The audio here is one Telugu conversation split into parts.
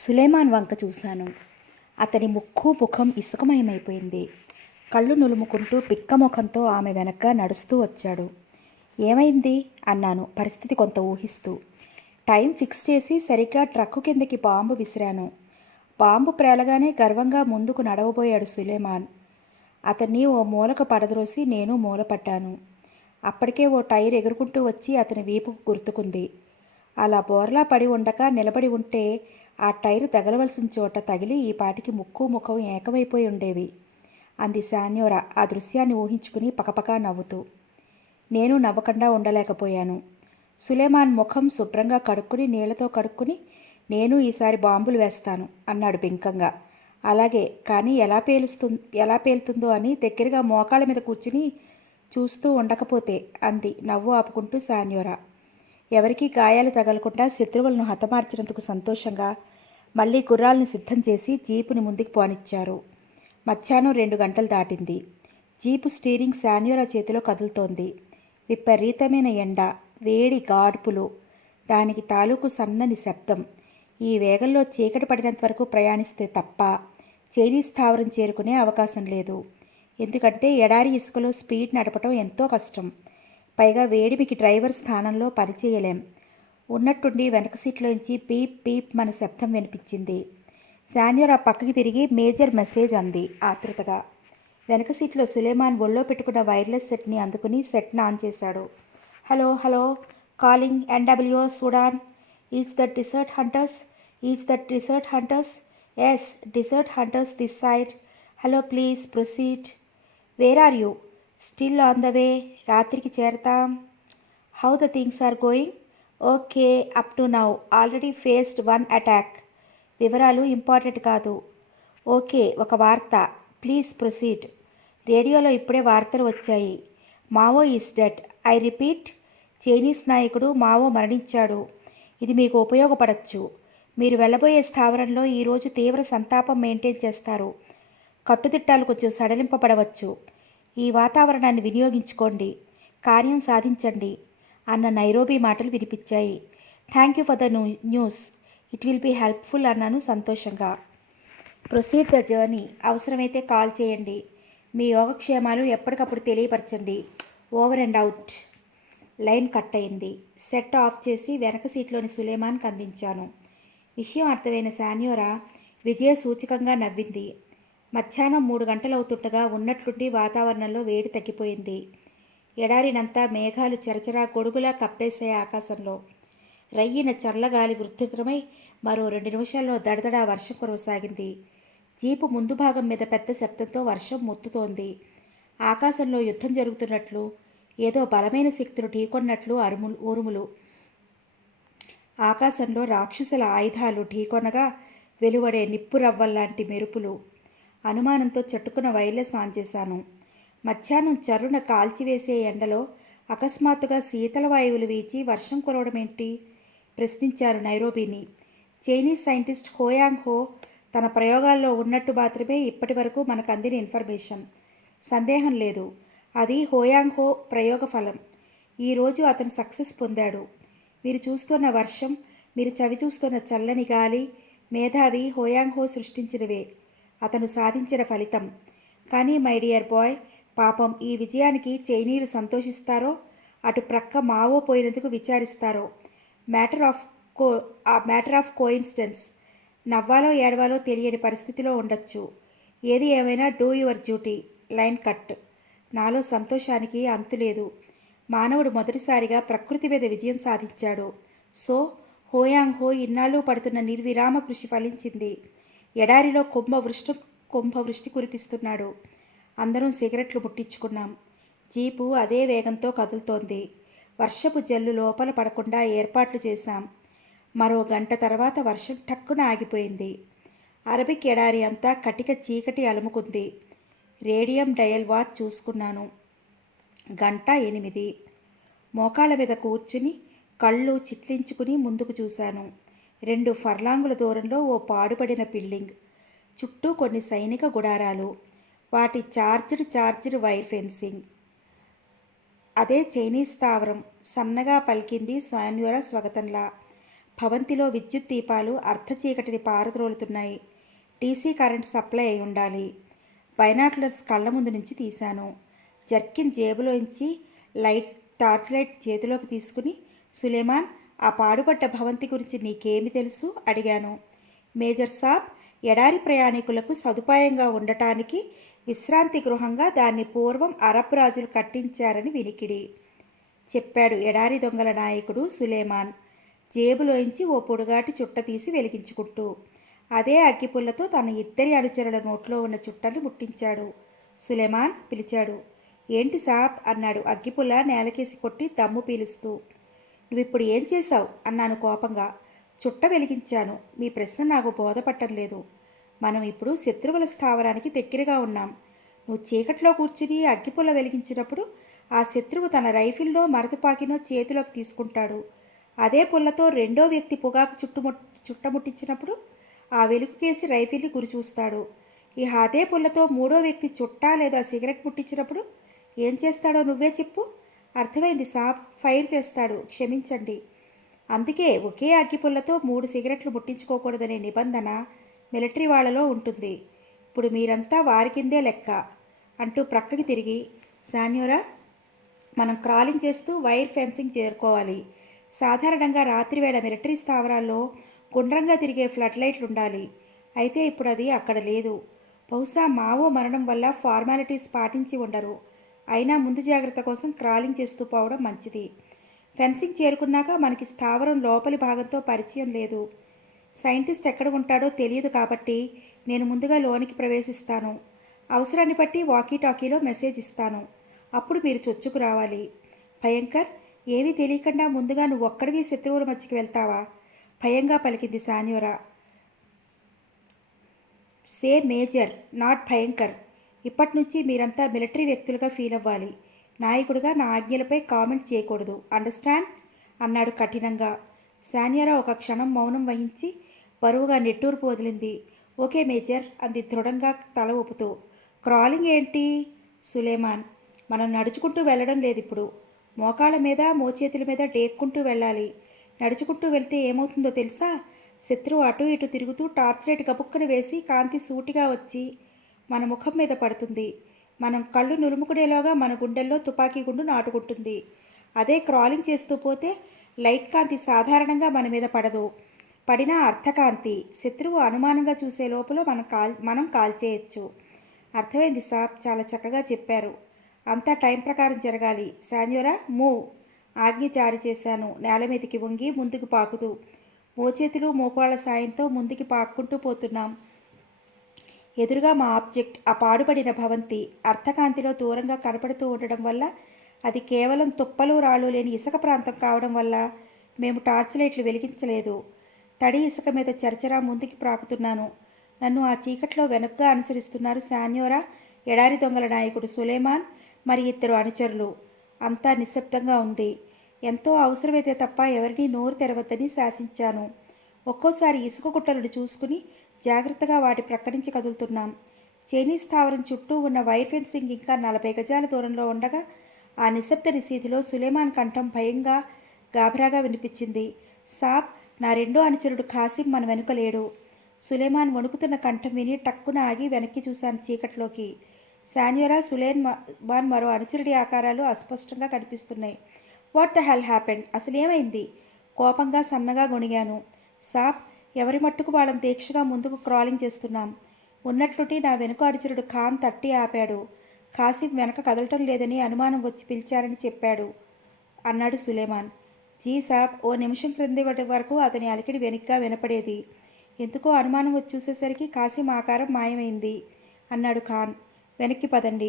సులేమాన్ వంక చూశాను. అతని ముక్కు ముఖం ఇసుకమయమైపోయింది. కళ్ళు నులుముకుంటూ పిక్కముఖంతో ఆమె వెనక నడుస్తూ వచ్చాడు. ఏమైంది అన్నాను పరిస్థితి కొంత ఊహిస్తూ. టైం ఫిక్స్ చేసి సరిగ్గా ట్రక్కు కిందకి బాంబు విసిరాను. బాంబు ప్రేలగానే గర్వంగా ముందుకు నడవబోయాడు సులేమాన్. అతన్ని ఓ మూలకు పడద్రోసి నేను మూలపడ్డాను. అప్పటికే ఓ టైర్ ఎగురుకుంటూ వచ్చి అతని వీపుకు గుర్తుకుంది. అలా బోర్లా పడి ఉండక నిలబడి ఉంటే ఆ టైరు తగలవలసిన చోట తగిలి ఈ పాటికి ముక్కు ముఖం ఏకమైపోయి ఉండేవి అంది శాన్యోరా ఆ దృశ్యాన్ని ఊహించుకుని పకపకా నవ్వుతూ. నేను నవ్వకుండా ఉండలేకపోయాను. సులేమాన్ ముఖం శుభ్రంగా కడుక్కుని నీళ్లతో కడుక్కుని నేను ఈసారి బాంబులు వేస్తాను అన్నాడు బింకంగా. అలాగే, కానీ ఎలా పేలుతుందో అని దగ్గరగా మోకాళ్ళ మీద కూర్చుని చూస్తూ ఉండకపోతే అంది నవ్వు ఆపుకుంటూ శాన్యోరా. ఎవరికీ గాయాలు తగలకుండా శత్రువులను హతమార్చినందుకు సంతోషంగా మళ్లీ గుర్రాలను సిద్ధం చేసి జీపుని ముందుకు పోనిచ్చారు. మధ్యాహ్నం 2 గంటలు దాటింది. జీపు స్టీరింగ్ శాన్యోరా చేతిలో కదులుతోంది. విపరీతమైన ఎండ, వేడి గాడ్పులు, దానికి తాలూకు సన్నని శబ్దం. ఈ వేగంలో చీకటి పడినంత వరకు ప్రయాణిస్తే తప్ప చైనీస్ స్థావరం చేరుకునే అవకాశం లేదు. ఎందుకంటే ఎడారి ఇసుకలో స్పీడ్ నడపటం ఎంతో కష్టం. పైగా వేడిమికి డ్రైవర్ స్థానంలో పనిచేయలేం. ఉన్నట్టుండి వెనక సీట్లోంచి పీప్ పీప్ మన శబ్దం వినిపించింది. శాన్యోరా పక్కకి తిరిగి మేజర్ మెసేజ్ అంది ఆతృతగా. వెనక సీట్లో సులేమాన్ ఒళ్ళో పెట్టుకున్న వైర్లెస్ సెట్ని అందుకుని సెట్ను ఆన్ చేశాడు. Hello hello, calling NWO Sudan. Is that desert hunters? Yes, desert hunters this side. Hello, please proceed. Where are you? Still on the way. రాత్రికి చేరతాం. How the things are going? Okay, up to now. Already faced 1 attack. వివరాలు ఇంపార్టెంట్ కాదు. ఓకే, ఒక వార్త. Please proceed. రేడియోలో ఇప్పుడే వార్తలు వచ్చాయి. Mao is dead. I repeat, Chinese నాయకుడు మావో మరణించాడు. ఇది మీకు ఉపయోగపడచ్చు. మీరు వెళ్ళబోయే స్థావరంలో ఈరోజు తీవ్ర సంతాపం మెయింటైన్ చేస్తారు. కట్టుదిట్టాలు కొంచెం సడలింపబడవచ్చు. ఈ వాతావరణాన్ని వినియోగించుకోండి. కార్యం సాధించండి అన్న నైరోబీ మాటలు వినిపించాయి. Thank you for the news. It will be helpful అన్నాను సంతోషంగా. Proceed the journey. అవసరమైతే కాల్ చేయండి. మీ యోగక్షేమాలు ఎప్పటికప్పుడు తెలియపరచండి. Over and out. Line cut అయింది. సెట్ ఆఫ్ చేసి వెనక సీట్లోని సులేమాన్కి అందించాను. విషయం అర్థమైన శాన్యోరా విజయ సూచకంగా నవ్వింది. మధ్యాహ్నం 3 గంటలవుతుండగా ఉన్నట్లుండి వాతావరణంలో వేడి తగ్గిపోయింది. ఎడారినంతా మేఘాలు చెరచరా గొడుగులా కప్పేశాయి ఆకాశంలో. రయ్యిన చల్లగాలి వృద్ధితమై మరో 2 నిమిషాల్లో దడదడా వర్షం కురవసాగింది. జీపు ముందు భాగం మీద పెద్ద శబ్దంతో వర్షం ముత్తుతోంది. ఆకాశంలో యుద్ధం జరుగుతున్నట్లు, ఏదో బలమైన శక్తులు ఢీకొన్నట్లు ఉరుములు. ఆకాశంలో రాక్షసుల ఆయుధాలు ఢీకొనగా వెలువడే నిప్పురవ్వల్లాంటి మెరుపులు. అనుమానంతో చట్టుకున్న వైర్లెస్ ఆన్ చేశాను. మధ్యాహ్నం చర్రున కాల్చివేసే ఎండలో అకస్మాత్తుగా శీతల వాయువులు వీచి వర్షం కురవడమేంటి? ప్రశ్నించారు నైరోబీని. చైనీస్ సైంటిస్ట్ హోయాంగ్ హో తన ప్రయోగాల్లో ఉన్నట్టు మాత్రమే ఇప్పటి వరకు మనకు అందిన ఇన్ఫర్మేషన్. సందేహం లేదు, అది హోయాంగ్ హో ప్రయోగ ఫలం. ఈరోజు అతను సక్సెస్ పొందాడు. మీరు చూస్తున్న వర్షం, మీరు చవిచూస్తున్న చల్లని గాలి మేధావి హోయాంగ్ హో సృష్టించినవే. అతను సాధించిన ఫలితం. కానీ మై డియర్ బాయ్, పాపం ఈ విజయానికి చైనీయులు సంతోషిస్తారో, అటు ప్రక్క మావో పోయినందుకు విచారిస్తారో. Matter of coincidence. నవ్వాలో ఏడవాలో తెలియని పరిస్థితిలో ఉండొచ్చు. ఏది ఏమైనా do your duty. Line cut. నాలో సంతోషానికి అంతులేదు. మానవుడు మొదటిసారిగా ప్రకృతి మీద విజయం సాధించాడు. సో హోయాంగ్ హో ఇన్నాళ్ళు పడుతున్న నిర్విరామ కృషి ఫలించింది. ఎడారిలో కుంభవృష్టి కురిపిస్తున్నాడు. అందరం సిగరెట్లు ముట్టించుకున్నాం. జీపు అదే వేగంతో కదులుతోంది. వర్షపు జల్లు లోపల పడకుండా ఏర్పాట్లు చేశాం. మరో గంట తర్వాత వర్షం టక్కున ఆగిపోయింది. అరబిక్ ఎడారి అంతా కటిక చీకటి అలుముకుంది. రేడియం డయల్ వాచ్ చూసుకున్నాను. 8:00. మోకాళ్ళ మీద కూర్చుని కళ్ళు చిట్లించుకుని ముందుకు చూశాను. 2 ఫర్లాంగుల దూరంలో ఓ పాడుపడిన బిల్డింగ్. చుట్టూ కొన్ని సైనిక గుడారాలు. వాటి చార్జ్డ్ వైర్ ఫెన్సింగ్. అదే చైనీస్ స్థావరం. సన్నగా పలికింది శాన్యోరా స్వాగతంలా. భవంతిలో విద్యుత్ దీపాలు అర్ధ చీకటిని పారద్రోలుతున్నాయి. డీసీ కరెంట్ సప్లై అయి ఉండాలి. బైనాక్యులర్స్ కళ్ళ ముందు నుంచి తీశాను. జర్కిన్ జేబులోంచి టార్చ్ లైట్ చేతిలోకి తీసుకుని, సులేమాన్, ఆ పాడుపడ్డ భవంతి గురించి నీకేమి తెలుసు అడిగాను. మేజర్ సాబ్, ఎడారి ప్రయాణికులకు సదుపాయంగా ఉండటానికి విశ్రాంతి గృహంగా దాన్ని పూర్వం అరబ్ రాజులు కట్టించారని వినికిడి చెప్పాడు ఎడారి దొంగల నాయకుడు సులేమాన్, జేబులోంచి ఓ పొడుగాటి చుట్ట తీసి వెలిగించుకుంటూ. అదే అగ్గిపుల్లతో తన ఇద్దరి అనుచరుల నోట్లో ఉన్న చుట్టను ముట్టించాడు. సులేమాన్ పిలిచాడు. ఏంటి సాబ్ అన్నాడు అగ్గిపుల్ల నేలకేసి కొట్టి దమ్ము పీలుస్తూ. నువ్విప్పుడు ఏం చేశావు అన్నాను కోపంగా. చుట్ట వెలిగించాను. మీ ప్రశ్న నాకు బోధపట్టం లేదు. మనం ఇప్పుడు శత్రువుల స్థావరానికి దగ్గరగా ఉన్నాం. నువ్వు చీకట్లో కూర్చుని అగ్గిపుల్ల వెలిగించినప్పుడు ఆ శత్రువు తన రైఫిల్నో మరతుపాకినో చేతిలోకి తీసుకుంటాడు. అదే పుల్లతో రెండో వ్యక్తి పొగాకు చుట్టముట్టించినప్పుడు ఆ వెలుగుకేసి రైఫిల్ని గురి చూస్తాడు. ఇక అదే పుల్లతో మూడో వ్యక్తి చుట్ట లేదా సిగరెట్ ముట్టించినప్పుడు ఏం చేస్తాడో నువ్వే చెప్పు. అర్థమైంది సాబ్, ఫైర్ చేస్తాడు. క్షమించండి. అందుకే ఒకే అగ్గిపుల్లతో 3 సిగరెట్లు ముట్టించుకోకూడదనే నిబంధన మిలిటరీ వాళ్లలో ఉంటుంది. ఇప్పుడు మీరంతా వారి కిందే లెక్క అంటూ ప్రక్కకి తిరిగి, సాన్యోరా, మనం క్రాలింగ్ చేస్తూ వైర్ ఫెన్సింగ్ చేరుకోవాలి. సాధారణంగా రాత్రివేళ మిలిటరీ స్థావరాల్లో గుండ్రంగా తిరిగే ఫ్లడ్ లైట్లు ఉండాలి. అయితే ఇప్పుడు అది అక్కడ లేదు. బహుశా మావో మరణం వల్ల ఫార్మాలిటీస్ పాటించి ఉండరు. అయినా ముందు జాగ్రత్త కోసం క్రాలింగ్ చేస్తూ పోవడం మంచిది. ఫెన్సింగ్ చేరుకున్నాక మనకి స్థావరం లోపలి భాగంతో పరిచయం లేదు. సైంటిస్ట్ ఎక్కడ ఉంటాడో తెలియదు కాబట్టి నేను ముందుగా లోనికి ప్రవేశిస్తాను. అవసరాన్ని బట్టి వాకీటాకీలో మెసేజ్ ఇస్తాను. అప్పుడు మీరు చొచ్చుకు రావాలి. భయంకర్, ఏమీ తెలియకుండా ముందుగా నువ్వు ఒక్కడివి శత్రువుల మధ్యకి వెళ్తావా? భయంగా పలికింది సాన్యోరా. సే మేజర్, నాట్ భయంకర్. ఇప్పటి నుంచి మీరంతా మిలిటరీ వ్యక్తులుగా ఫీల్ అవ్వాలి. నాయకుడిగా నా ఆజ్ఞలపై కామెంట్ చేయకూడదు. అండర్స్టాండ్ అన్నాడు కఠినంగా. సాన్యారా ఒక క్షణం మౌనం వహించి బరువుగా నిట్టూర్పు వదిలింది. ఓకే మేజర్ అంది దృఢంగా తల ఊపుతూ. క్రాలింగ్ ఏంటి సులేమాన్? మనం నడుచుకుంటూ వెళ్ళడం లేదు ఇప్పుడు. మోకాళ్ళ మీద మోచేతుల మీద డేక్కుంటూ వెళ్ళాలి. నడుచుకుంటూ వెళ్తే ఏమవుతుందో తెలుసా? శత్రువు అటు ఇటు తిరుగుతూ టార్చ్ లైట్ గబుక్కను వేసి కాంతి సూటిగా వచ్చి మన ముఖం మీద పడుతుంది. మనం కళ్ళు నులుముకునేలోగా మన గుండెల్లో తుపాకీ గుండు నాటుకుంటుంది. అదే క్రాలింగ్ చేస్తూ పోతే లైట్ కాంతి సాధారణంగా మన మీద పడదు. పడినా అర్థకాంతి. శత్రువు అనుమానంగా చూసే లోపల మనం కాల్చేయచ్చు. అర్థమైంది సాబ్, చాలా చక్కగా చెప్పారు. అంతా టైం ప్రకారం జరగాలి. సాన్యోరా, మూవ్ ఆజ్ఞ జారీ చేశాను. నేల మీదకి వంగి ముందుకు పాకుతూ మోచేతులు మోకాళ్ళ సాయంతో ముందుకి పాక్కుంటూ పోతున్నాం. ఎదురుగా మా ఆబ్జెక్ట్ ఆ పాడుపడిన భవంతి. అర్థకాంతిలో దూరంగా కనపడుతూ ఉండడం వల్ల, అది కేవలం తుప్పలు రాళ్ళు లేని ఇసుక ప్రాంతం కావడం వల్ల మేము టార్చ్ లైట్లు వెలిగించలేదు. తడి ఇసుక మీద చరచరా ముందుకి ప్రాకుతున్నాను. నన్ను ఆ చీకట్లో వెనక్గా అనుసరిస్తున్నారు సాన్యోరా, ఎడారి దొంగల నాయకుడు సులేమాన్, మరి 2 అనుచరులు. అంతా నిశ్శబ్దంగా ఉంది. ఎంతో అవసరమైతే తప్ప ఎవరినీ నోరు తెరవద్దని శాసించాను. ఒక్కోసారి ఇసుక గుట్టలను చూసుకుని జాగ్రత్తగా వాటి ప్రక్క నుంచి కదులుతున్నాం. చైనీస్ స్థావరం చుట్టూ ఉన్న వైర్ ఫెన్సింగ్ ఇంకా 40 గజాల దూరంలో ఉండగా ఆ నిశ్శబ్ద నిశీధిలో సులేమాన్ కంఠం భయంగా గాభరాగా వినిపించింది. సాబ్, నా రెండో అనుచరుడు ఖాసిం మన వెనుక లేడు. సులేమాన్ వణుకుతున్న కంఠం విని టక్కున ఆగి వెనక్కి చూశాను చీకట్లోకి. సాన్యోరా, సులేమాన్ మరో అనుచరుడి ఆకారాలు అస్పష్టంగా కనిపిస్తున్నాయి. What the hell happened? అసలేమైంది? కోపంగా సన్నగా గొణిగాను. సాబ్, ఎవరి మట్టుకు వాళ్ళని దీక్షగా ముందుకు క్రాలింగ్ చేస్తున్నాం. ఉన్నట్లుండి నా వెనుక అనుచరుడు ఖాన్ తట్టి ఆపాడు. ఖాసిం వెనక కదలటం లేదని అనుమానం వచ్చి పిలిచారని చెప్పాడు అన్నాడు సులేమాన్. జీ సాబ్, ఓ నిమిషం క్రింది వరకు అతని అలికిడి వెనుగ్గా వినపడేది. ఎందుకో అనుమానం వచ్చి చూసేసరికి ఖాసిం ఆకారం మాయమైంది అన్నాడు ఖాన్. వెనక్కి పదండి.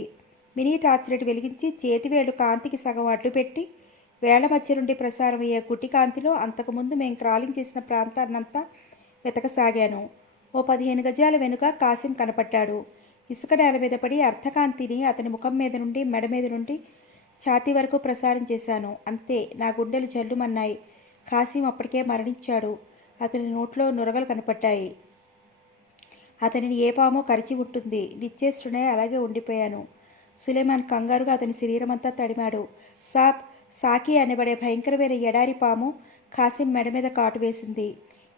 మినీ టార్చ్ లైట్ వెలిగించి చేతివేళ్లు కాంతికి సగం అడ్డు పెట్టి వేళ్ల మధ్య నుండి ప్రసారమయ్యే గుడ్డి కాంతిలో అంతకుముందు మేం క్రాలింగ్ చేసిన ప్రాంతాన్నంతా వెతకసాగాను. ఓ 15 గజాల వెనుక ఖాసిం కనపడ్డాడు. ఇసుక నేల మీద పడి అర్ధకాంతిని అతని ముఖం మీద నుండి మెడ మీద నుండి ఛాతీ వరకు ప్రసారం చేశాను. అంతే, నా గుండెలు జల్లుమన్నాయి. ఖాసిం అప్పటికే మరణించాడు. అతని నోట్లో నురగలు కనపడ్డాయి. అతనిని ఏ పామో కరిచి ఉంటుంది. నిశ్చేష్టునే అలాగే ఉండిపోయాను. సులేమాన్ కంగారుగా అతని శరీరమంతా తడిమాడు. సాబ్, సాకి అనబడే భయంకరమైన ఎడారి పాము కాసిం మెడ మీద కాటు వేసింది.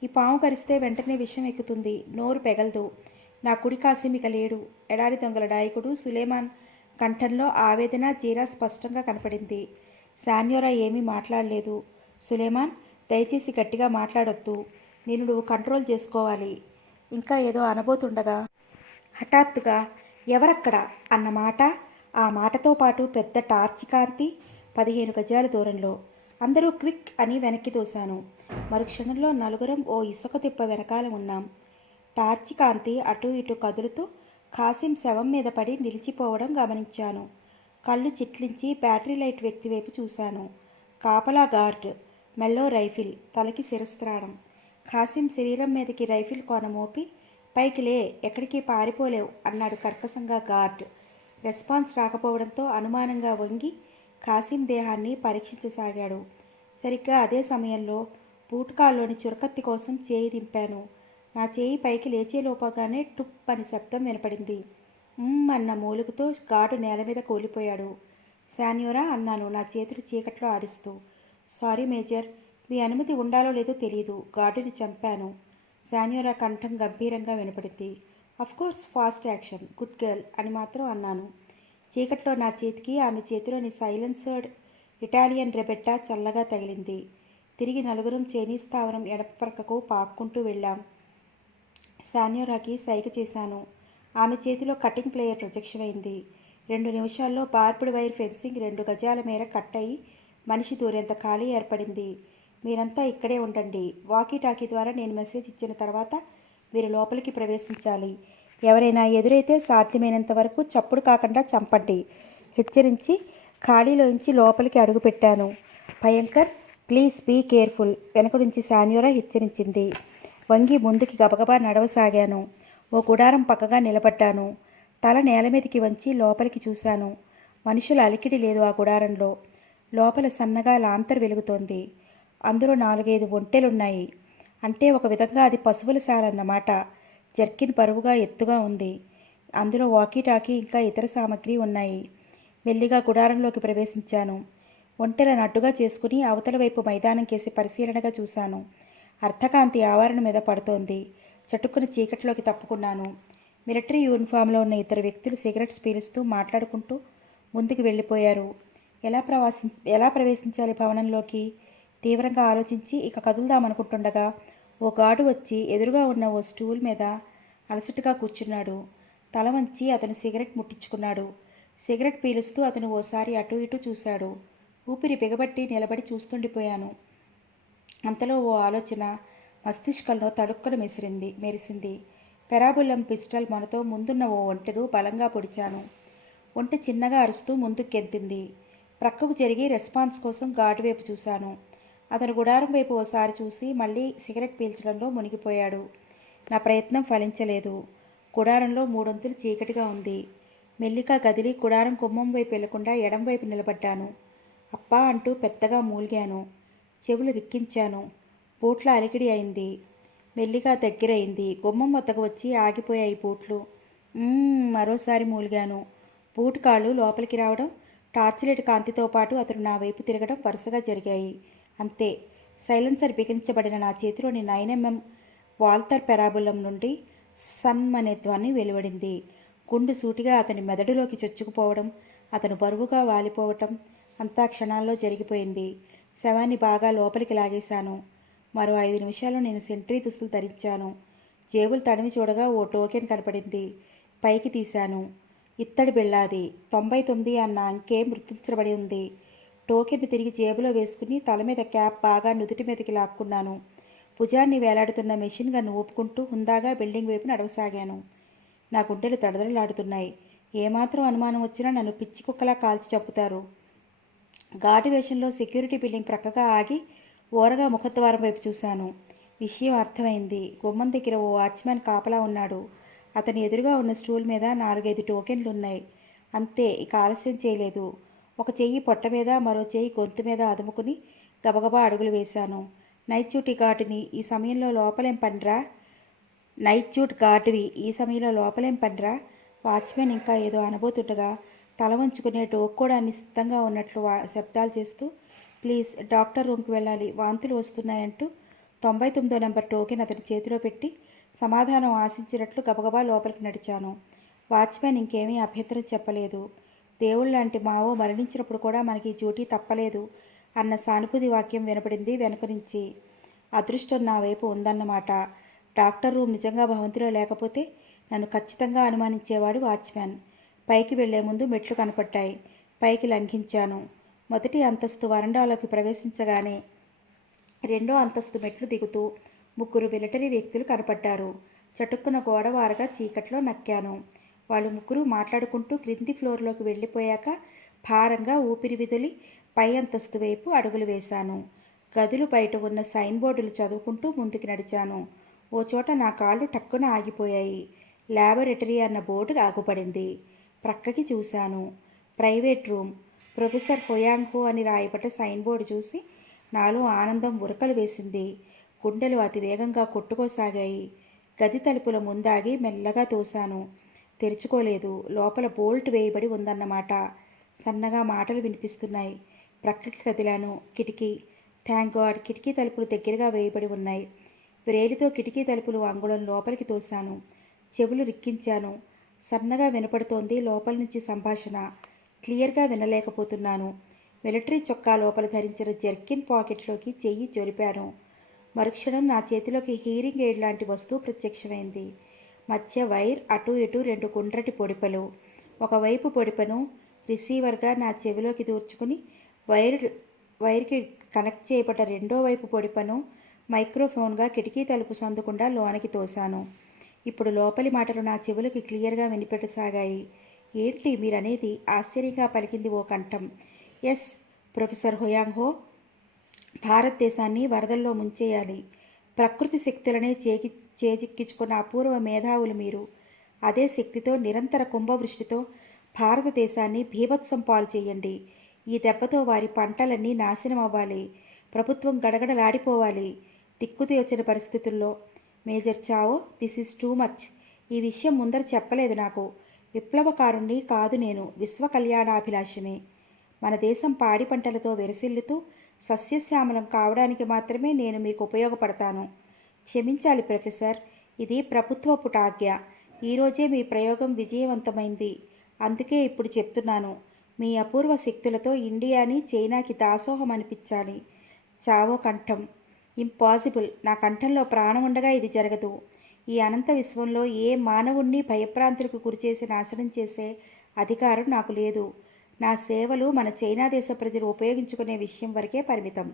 ఈ పాము కరిస్తే వెంటనే విషం ఎక్కుతుంది, నోరు పెగలదు. నా కుడి కాసిం ఇక లేడు. ఎడారి దొంగల నాయకుడు సులేమాన్ కంఠంలో ఆవేదన జీరా స్పష్టంగా కనపడింది. శాన్యోరా ఏమీ మాట్లాడలేదు. సులేమాన్, దయచేసి గట్టిగా మాట్లాడొద్దు. నువ్వు కంట్రోల్ చేసుకోవాలి. ఇంకా ఏదో అనబోతుండగా హఠాత్తుగా ఎవరక్కడ అన్న మాట, ఆ మాటతో పాటు పెద్ద టార్చి కాంతి 15 గజాల దూరంలో. అందరూ క్విక్ అని వెనక్కి తోశాను. మరుక్షణంలో నలుగురం ఓ ఇసుక తిప్ప వెనకాల ఉన్నాం. టార్చి కాంతి అటు ఇటు కదులుతూ కాసిం శవం మీద పడి నిలిచిపోవడం గమనించాను. కళ్ళు చిట్లించి బ్యాటరీ లైట్ వ్యక్తి వైపు చూశాను. కాపలా గార్డ్, మెల్లో రైఫిల్, తలకి శిరస్త్రాణం. కాసిం శరీరం మీదకి రైఫిల్ కొన మోపి, పైకి లే, ఎక్కడికి పారిపోలేవు అన్నాడు కర్కశంగా గార్డ్. రెస్పాన్స్ రాకపోవడంతో అనుమానంగా వంగి కాసిం దేహాన్ని పరీక్షించసాగాడు. సరిగ్గా అదే సమయంలో బూట్కాల్లోని చురకత్తి కోసం చేయి దింపాను. నా చేయి పైకి లేచేలోపగానే టుప్ అని శబ్దం వినపడింది. అన్న మూలుగుతో గార్డు నేల మీద కూలిపోయాడు. శాన్యోరా అన్నాను నా చేతులు చీకట్లో ఆడిస్తూ. సారీ మేజర్, మీ అనుమతి ఉండాలో లేదో తెలియదు. గార్డుని చంపాను. శాన్యోరా కంఠం గంభీరంగా వినపడింది. Of course, fast action, good girl అని మాత్రం అన్నాను. చీకట్లో నా చేతికి ఆమె చేతిలోని సైలెన్సర్డ్ ఇటాలియన్ రెబెట్టా చల్లగా తగిలింది. తిరిగి నలుగురం చైనీస్ స్థావరం ఎడపక్కకు పాక్కుంటూ వెళ్ళాం. శాన్యోరాకి సైగ చేశాను. ఆమె చేతిలో కటింగ్ ప్లేయర్ ప్రొజెక్షన్ అయింది. 2 నిమిషాల్లో బార్బుడ్ వైర్ ఫెన్సింగ్ 2 గజాల మేర కట్ అయి మనిషి దూరేంత ఖాళీ ఏర్పడింది. మీరంతా ఇక్కడే ఉండండి. వాకీ టాకీ ద్వారా నేను మెసేజ్ ఇచ్చిన తర్వాత మీరు లోపలికి ప్రవేశించాలి. ఎవరైనా ఎదురైతే సాధ్యమైనంత వరకు చప్పుడు కాకుండా చంపండి హెచ్చరించి ఖాళీలోంచి లోపలికి అడుగుపెట్టాను. భయంకర్, ప్లీజ్ బీ కేర్ఫుల్, వెనక నుంచి శాన్యోరా హెచ్చరించింది. వంగి ముందుకి గబగబా నడవసాగాను. ఓ గుడారం పక్కగా నిలబడ్డాను. తల నేల మీదకి వంచి లోపలికి చూశాను. మనుషుల అలికిడి లేదు ఆ గుడారంలో. లోపల సన్నగా లాంతర్ వెలుగుతోంది. అందులో 4-5 ఒంటెలున్నాయి. అంటే ఒక విధంగా అది పశువుల శాలన్నమాట. జర్కిన్ బరువుగా ఎత్తుగా ఉంది. అందులో వాకీటాకీ ఇంకా ఇతర సామగ్రి ఉన్నాయి. మెల్లిగా గుడారంలోకి ప్రవేశించాను. ఒంటెలను అడ్డుగా చేసుకుని అవతల వైపు మైదానం కేసి పరిశీలనగా చూశాను. అర్ధకాంతి ఆవరణ మీద పడుతోంది. చటుక్కుని చీకట్లోకి తప్పుకున్నాను. మిలిటరీ యూనిఫామ్లో ఉన్న ఇద్దరు వ్యక్తులు సిగరెట్స్ పీలుస్తూ మాట్లాడుకుంటూ ముందుకు వెళ్ళిపోయారు. ఎలా ప్రవేశించాలి భవనంలోకి? తీవ్రంగా ఆలోచించి ఇక కదులుదామనుకుంటుండగా ఓ గార్డు వచ్చి ఎదురుగా ఉన్న ఓ స్టూల్ మీద అలసటగా కూర్చున్నాడు. తల వంచి అతను సిగరెట్ ముట్టించుకున్నాడు. సిగరెట్ పీలుస్తూ అతను ఓసారి అటు ఇటు చూశాడు. ఊపిరి బిగబట్టి నిలబడి చూస్తుండిపోయాను. అంతలో ఓ ఆలోచన మస్తిష్కంలో తడుక్కున మెరిసింది. పెరాబుల్లం పిస్టల్ మనతో ముందున్న ఓ ఒంటెను బలంగా పొడిచాను. ఒంటె చిన్నగా అరుస్తూ ముందుకు గెంతింది. ప్రక్కకు జరిగి రెస్పాన్స్ కోసం గార్డు వైపు చూశాను. అతను గుడారం వైపు ఓసారి చూసి మళ్ళీ సిగరెట్ పీల్చడంలో మునిగిపోయాడు. నా ప్రయత్నం ఫలించలేదు. గుడారంలో 3 వంతులు చీకటిగా ఉంది. మెల్లిగా కదిలి గుడారం గుమ్మం వైపు వెళ్లకుండా ఎడం వైపు నిలబడ్డాను. అప్పా అంటూ పెద్దగా మూలిగాను. చెవులు రిక్కించాను. బూట్ల అలికిడి అయింది. మెల్లిగా దగ్గరైంది. గుమ్మం వద్దకు వచ్చి ఆగిపోయాయి బూట్లు. మరోసారి మూలిగాను. బూట్ కాళ్ళు లోపలికి రావడం, టార్చిలైట్ కాంతితో పాటు అతను నా వైపు తిరగడం వరుసగా జరిగాయి. అంతే. సైలెన్సర్ బిగించబడిన నా చేతిలోని 9mm వాల్తర్ పెరాబులం నుండి సన్ అనే ధ్వని వెలువడింది. గుండు సూటిగా అతని మెదడులోకి చొచ్చుకుపోవడం, అతను బరువుగా వాలిపోవటం అంతా క్షణాల్లో జరిగిపోయింది. శవాన్ని బాగా లోపలికి లాగేశాను. మరో 5 నిమిషాల్లో నేను సెంట్రీ దుస్తులు ధరించాను. జేబులు తడిమి చూడగా ఓ టోకెన్ కనపడింది. పైకి తీశాను. ఇత్తడి బిళ్ళాది. 99 అన్న అంకె గుర్తించబడి ఉంది. టోకెన్ను తిరిగి జేబులో వేసుకుని తల మీద క్యాప్ బాగా నుదుటి మీదకి లాక్కున్నాను. భుజాన్ని వేలాడుతున్న మెషిన్ గన్ను ఊపుకుంటూ హుందాగా బిల్డింగ్ వైపు నడవసాగాను. నా గుండెలు దడదడలాడుతున్నాయి. ఏమాత్రం అనుమానం వచ్చినా నన్ను పిచ్చి కుక్కలా కాల్చి చంపుతారు. ఘాటు వేషంలో సెక్యూరిటీ బిల్డింగ్ ప్రక్కగా ఆగి ఓరగా ముఖద్వారం వైపు చూశాను. విషయం అర్థమైంది. గుమ్మం దగ్గర ఓ వాచ్మ్యాన్ కాపలా ఉన్నాడు. అతని ఎదురుగా ఉన్న స్టూల్ మీద 4-5 టోకెన్లున్నాయి. అంతే. ఇక ఆలస్యం చేయలేదు. ఒక చెయ్యి పొట్ట మీద, మరో చెయ్యి గొంతు మీద అదుముకుని గబగబా అడుగులు వేశాను. నైట్ డ్యూటీ గార్డుని ఈ సమయంలో లోపలేం పనిరా? వాచ్మెన్ ఇంకా ఏదో అనబోతుండగా తల వంచుకునే డోక్కోడాన్ని సిద్ధంగా ఉన్నట్లు శబ్దాలు చేస్తూ ప్లీజ్ డాక్టర్ రూమ్కి వెళ్ళాలి, వాంతులు వస్తున్నాయంటూ 99 నెంబర్ టోకెన్ అతని చేతిలో పెట్టి సమాధానం ఆశించినట్లు గబగబా లోపలికి నడిచాను. వాచ్మెన్ ఇంకేమీ అభ్యంతరం చెప్పలేదు. దేవుళ్లాంటి మావో మరణించినప్పుడు కూడా మనకి ఈ డ్యూటీ తప్పలేదు అన్న సానుభూతి వాక్యం వినపడింది వెనుక నుంచి. అదృష్టం నా వైపు ఉందన్నమాట. డాక్టర్ రూమ్ నిజంగా భవంతిలో లేకపోతే నన్ను ఖచ్చితంగా అనుమానించేవాడు వాచ్మ్యాన్. పైకి వెళ్లే ముందు మెట్లు కనపడ్డాయి. పైకి లంఘించాను. మొదటి అంతస్తు వరండాలోకి ప్రవేశించగానే రెండో అంతస్తు మెట్లు దిగుతూ 3 మిలిటరీ వ్యక్తులు కనపడ్డారు. చటుక్కున గోడవారగా చీకట్లో నక్కాను. వాళ్ళు 3 మాట్లాడుకుంటూ క్రింది ఫ్లోర్లోకి వెళ్ళిపోయాక భారంగా ఊపిరి విదిలి పై అంతస్తు వైపు అడుగులు వేశాను. గదులు బయట ఉన్న సైన్ బోర్డులు చదువుకుంటూ ముందుకు నడిచాను. ఓ చోట నా కాళ్ళు టక్కున ఆగిపోయాయి. ల్యాబొరేటరీ అన్న బోర్డు ఆగుపడింది. ప్రక్కకి చూశాను. ప్రైవేట్ రూమ్, ప్రొఫెసర్ హోయాంగ్ హో అని రాయబడ్డ సైన్ బోర్డు చూసి నాలో ఆనందం ఉరకలు వేసింది. గుండెలు అతి వేగంగా కొట్టుకోసాగాయి. గది తలుపుల ముందాగి మెల్లగా తోశాను. తెరుచుకోలేదు. లోపల బోల్ట్ వేయబడి ఉందన్నమాట. సన్నగా మాటలు వినిపిస్తున్నాయి. ప్రక్కకి కదిలాను. కిటికీ. థ్యాంక్ గాడ్, కిటికీ తలుపులు దగ్గరగా వేయబడి ఉన్నాయి. వ్రేలితో కిటికీ తలుపులు అంగుళం లోపలికి తోశాను. చెవులు రిక్కించాను. సన్నగా వినపడుతోంది లోపల నుంచి సంభాషణ. క్లియర్గా వినలేకపోతున్నాను. మిలిటరీ చొక్కా లోపల ధరించిన జర్కిన్ పాకెట్లోకి చెయ్యి జొరిపాను. మరుక్షణం నా చేతిలోకి హీరింగ్ ఎయిడ్ లాంటి వస్తువు ప్రత్యక్షమైంది. మధ్య వైర్, అటూ ఇటూ 2 గుండ్రటి పొడిపలు. ఒకవైపు పొడిపను రిసీవర్గా నా చెవిలోకి దూర్చుకుని వైర్కి కనెక్ట్ చేయబడ్డ రెండో వైపు పొడిపను మైక్రోఫోన్గా కిటికీ తలుపు సందుకుండా లోనికి తోశాను. ఇప్పుడు లోపలి మాటలు నా చెవులకి క్లియర్గా వినిపెట్టసాగాయి. ఏంటి మీరనేది? ఆశ్చర్యంగా పలికింది ఓ కంఠం. ఎస్, ప్రొఫెసర్ హోయాంగ్ హో. భారతదేశాన్ని వరదల్లో ముంచేయాలి. ప్రకృతి శక్తులనే చేజిక్కించుకున్న అపూర్వ మేధావులు మీరు. అదే శక్తితో నిరంతర కుంభవృష్టితో భారతదేశాన్ని భీభత్సం పాలు చేయండి. ఈ దెబ్బతో వారి పంటలన్నీ నాశనం అవ్వాలి. ప్రభుత్వం గడగడలాడిపోవాలి. దిక్కుతోచని పరిస్థితుల్లో. మేజర్ చావో, దిస్ ఈజ్ టూ మచ్. ఈ విషయం ముందర చెప్పలేదు నాకు. విప్లవకారుణ్ణి కాదు నేను, విశ్వ కళ్యాణాభిలాషిని. మన దేశం పాడి పంటలతో విరసిల్లుతూ సస్యశ్యామలం కావడానికి మాత్రమే నేను మీకు ఉపయోగపడతాను. క్షమించాలి ప్రొఫెసర్, ఇది ప్రభుత్వపు ఆజ్ఞ. ఈరోజే మీ ప్రయోగం విజయవంతమైంది. అందుకే ఇప్పుడు చెప్తున్నాను. మీ అపూర్వ శక్తులతో ఇండియాని చైనాకి దాసోహం అనిపించాలి. చావో కంఠం. ఇంపాసిబుల్. నా కంఠంలో ప్రాణం ఉండగా ఇది జరగదు. ఈ అనంత విశ్వంలో ఏ మానవుణ్ణి భయప్రాంతులకు గురిచేసి నాశనం చేసే అధికారం నాకు లేదు. నా సేవలు మన చైనా దేశ ప్రజలు ఉపయోగించుకునే విషయం వరకే పరిమితం.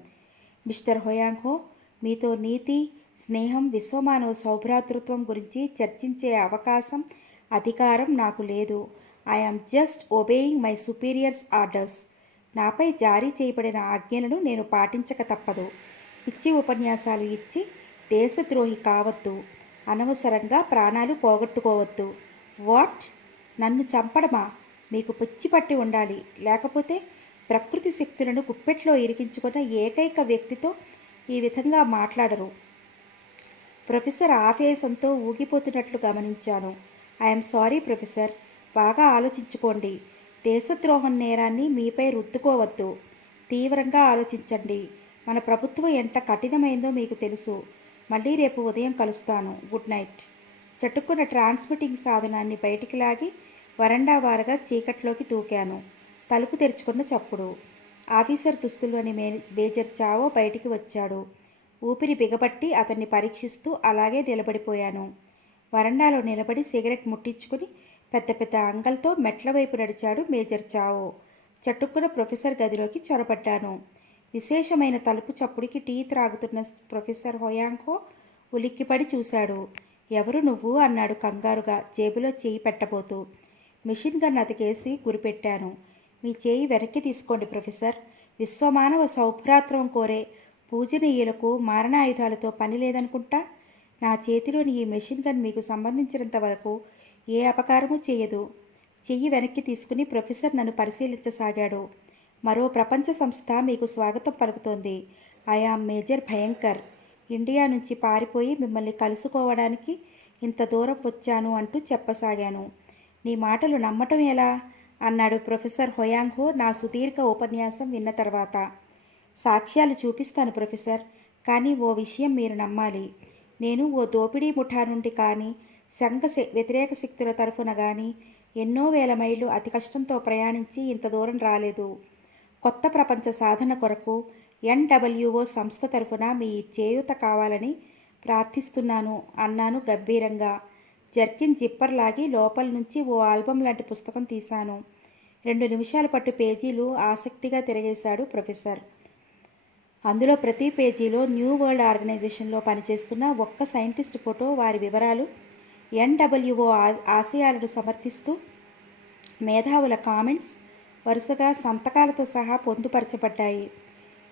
మిస్టర్ హోయాంగ్ హో, మీతో నీతి, స్నేహం, విశ్వమానవ సౌభ్రాతృత్వం గురించి చర్చించే అవకాశం, అధికారం నాకు లేదు. I am just obeying my superiors orders. నాపై జారీ చేయబడిన ఆజ్ఞలను నేను పాటించక తప్పదు. పిచ్చి ఉపన్యాసాలు ఇచ్చి దేశద్రోహి కావద్దు. అనవసరంగా ప్రాణాలు పోగొట్టుకోవద్దు. వాట్? నన్ను చంపడమా? మీకు పిచ్చి పట్టి ఉండాలి. లేకపోతే ప్రకృతి శక్తులను గుప్పెట్లో ఇరికించుకున్న ఏకైక వ్యక్తితో ఈ విధంగా మాట్లాడరు. ప్రొఫెసర్ ఆవేశంతో ఊగిపోతున్నట్లు గమనించాను. I'm sorry professor. బాగా ఆలోచించుకోండి. దేశద్రోహం నేరాన్ని మీపై రుద్దుకోవద్దు. తీవ్రంగా ఆలోచించండి. మన ప్రభుత్వం ఎంత కఠినమైందో మీకు తెలుసు. మళ్ళీ రేపు ఉదయం కలుస్తాను. Good night. చటుక్కున ట్రాన్స్మిటింగ్ సాధనాన్ని బయటికి లాగి వరండా వారగా చీకట్లోకి దూకాను. తలుపు తెరుచుకున్న చప్పుడు. ఆఫీసర్ దుస్తుల్లోని మేజర్ చావో బయటికి వచ్చాడు. ఊపిరి బిగబట్టి అతన్ని పరీక్షిస్తూ అలాగే నిలబడిపోయాను. వరండాలో నిలబడి సిగరెట్ ముట్టించుకుని పెద్ద పెద్ద అంగలతో మెట్ల వైపు నడిచాడు మేజర్ చావో. చటుక్కున ప్రొఫెసర్ గదిలోకి చొరబడ్డాను. విశేషమైన తలుపు చప్పుడికి టీ త్రాగుతున్న ప్రొఫెసర్ హోయాంగ్ హో ఉలిక్కిపడి చూశాడు. ఎవరు నువ్వు? అన్నాడు కంగారుగా జేబులో చేయి పెట్టబోతూ. Machine gun అతికేసి గురిపెట్టాను. మీ చేయి వెనక్కి తీసుకోండి ప్రొఫెసర్. విశ్వమానవ సౌభ్రాత్రం కోరే పూజనీయులకు మారణాయుధాలతో పని లేదనుకుంటా. నా చేతిలోని ఈ మెషిన్ గన్ మీకు సంబంధించినంత వరకు ఏ అపకారమూ చేయదు. చెయ్యి వెనక్కి తీసుకుని ప్రొఫెసర్ నన్ను పరిశీలించసాగాడు. మరో ప్రపంచ సంస్థ మీకు స్వాగతం పలుకుతోంది. I am major Bhayankar. ఇండియా నుంచి పారిపోయి మిమ్మల్ని కలుసుకోవడానికి ఇంత దూరం వచ్చాను అంటూ చెప్పసాగాను. నీ మాటలు నమ్మటం ఎలా? అన్నాడు ప్రొఫెసర్ హోయాంగ్ హో నా సుదీర్ఘ ఉపన్యాసం విన్న తర్వాత. సాక్ష్యాలు చూపిస్తాను ప్రొఫెసర్. కానీ ఓ విషయం మీరు నమ్మాలి. నేను ఓ దోపిడీ ముఠా నుండి కానీ, వ్యతిరేక శక్తుల తరఫున గాని ఎన్నో వేల మైళ్ళు అతి కష్టంతో ప్రయాణించి ఇంత దూరం రాలేదు. కొత్త ప్రపంచ సాధన కొరకు ఎన్‌డబ్ల్యూఓ సంస్థ తరఫున మీ చేయూత కావాలని ప్రార్థిస్తున్నాను అన్నాను గంభీరంగా. జర్కిన్ జిప్పర్ లాగి లోపల నుంచి ఓ ఆల్బం లాంటి పుస్తకం తీశాను. 2 నిమిషాల పట్టు పేజీలు ఆసక్తిగా తిరగేశాడు ప్రొఫెసర్. అందులో ప్రతి పేజీలో న్యూ వరల్డ్ ఆర్గనైజేషన్లో పనిచేస్తున్న ఒక్క సైంటిస్ట్ ఫోటో, వారి వివరాలు, ఎన్‌డబ్ల్యూఓ ఆశయాలను సమర్థిస్తూ మేధావుల కామెంట్స్ వరుసగా సంతకాలతో సహా పొందుపరచబడ్డాయి.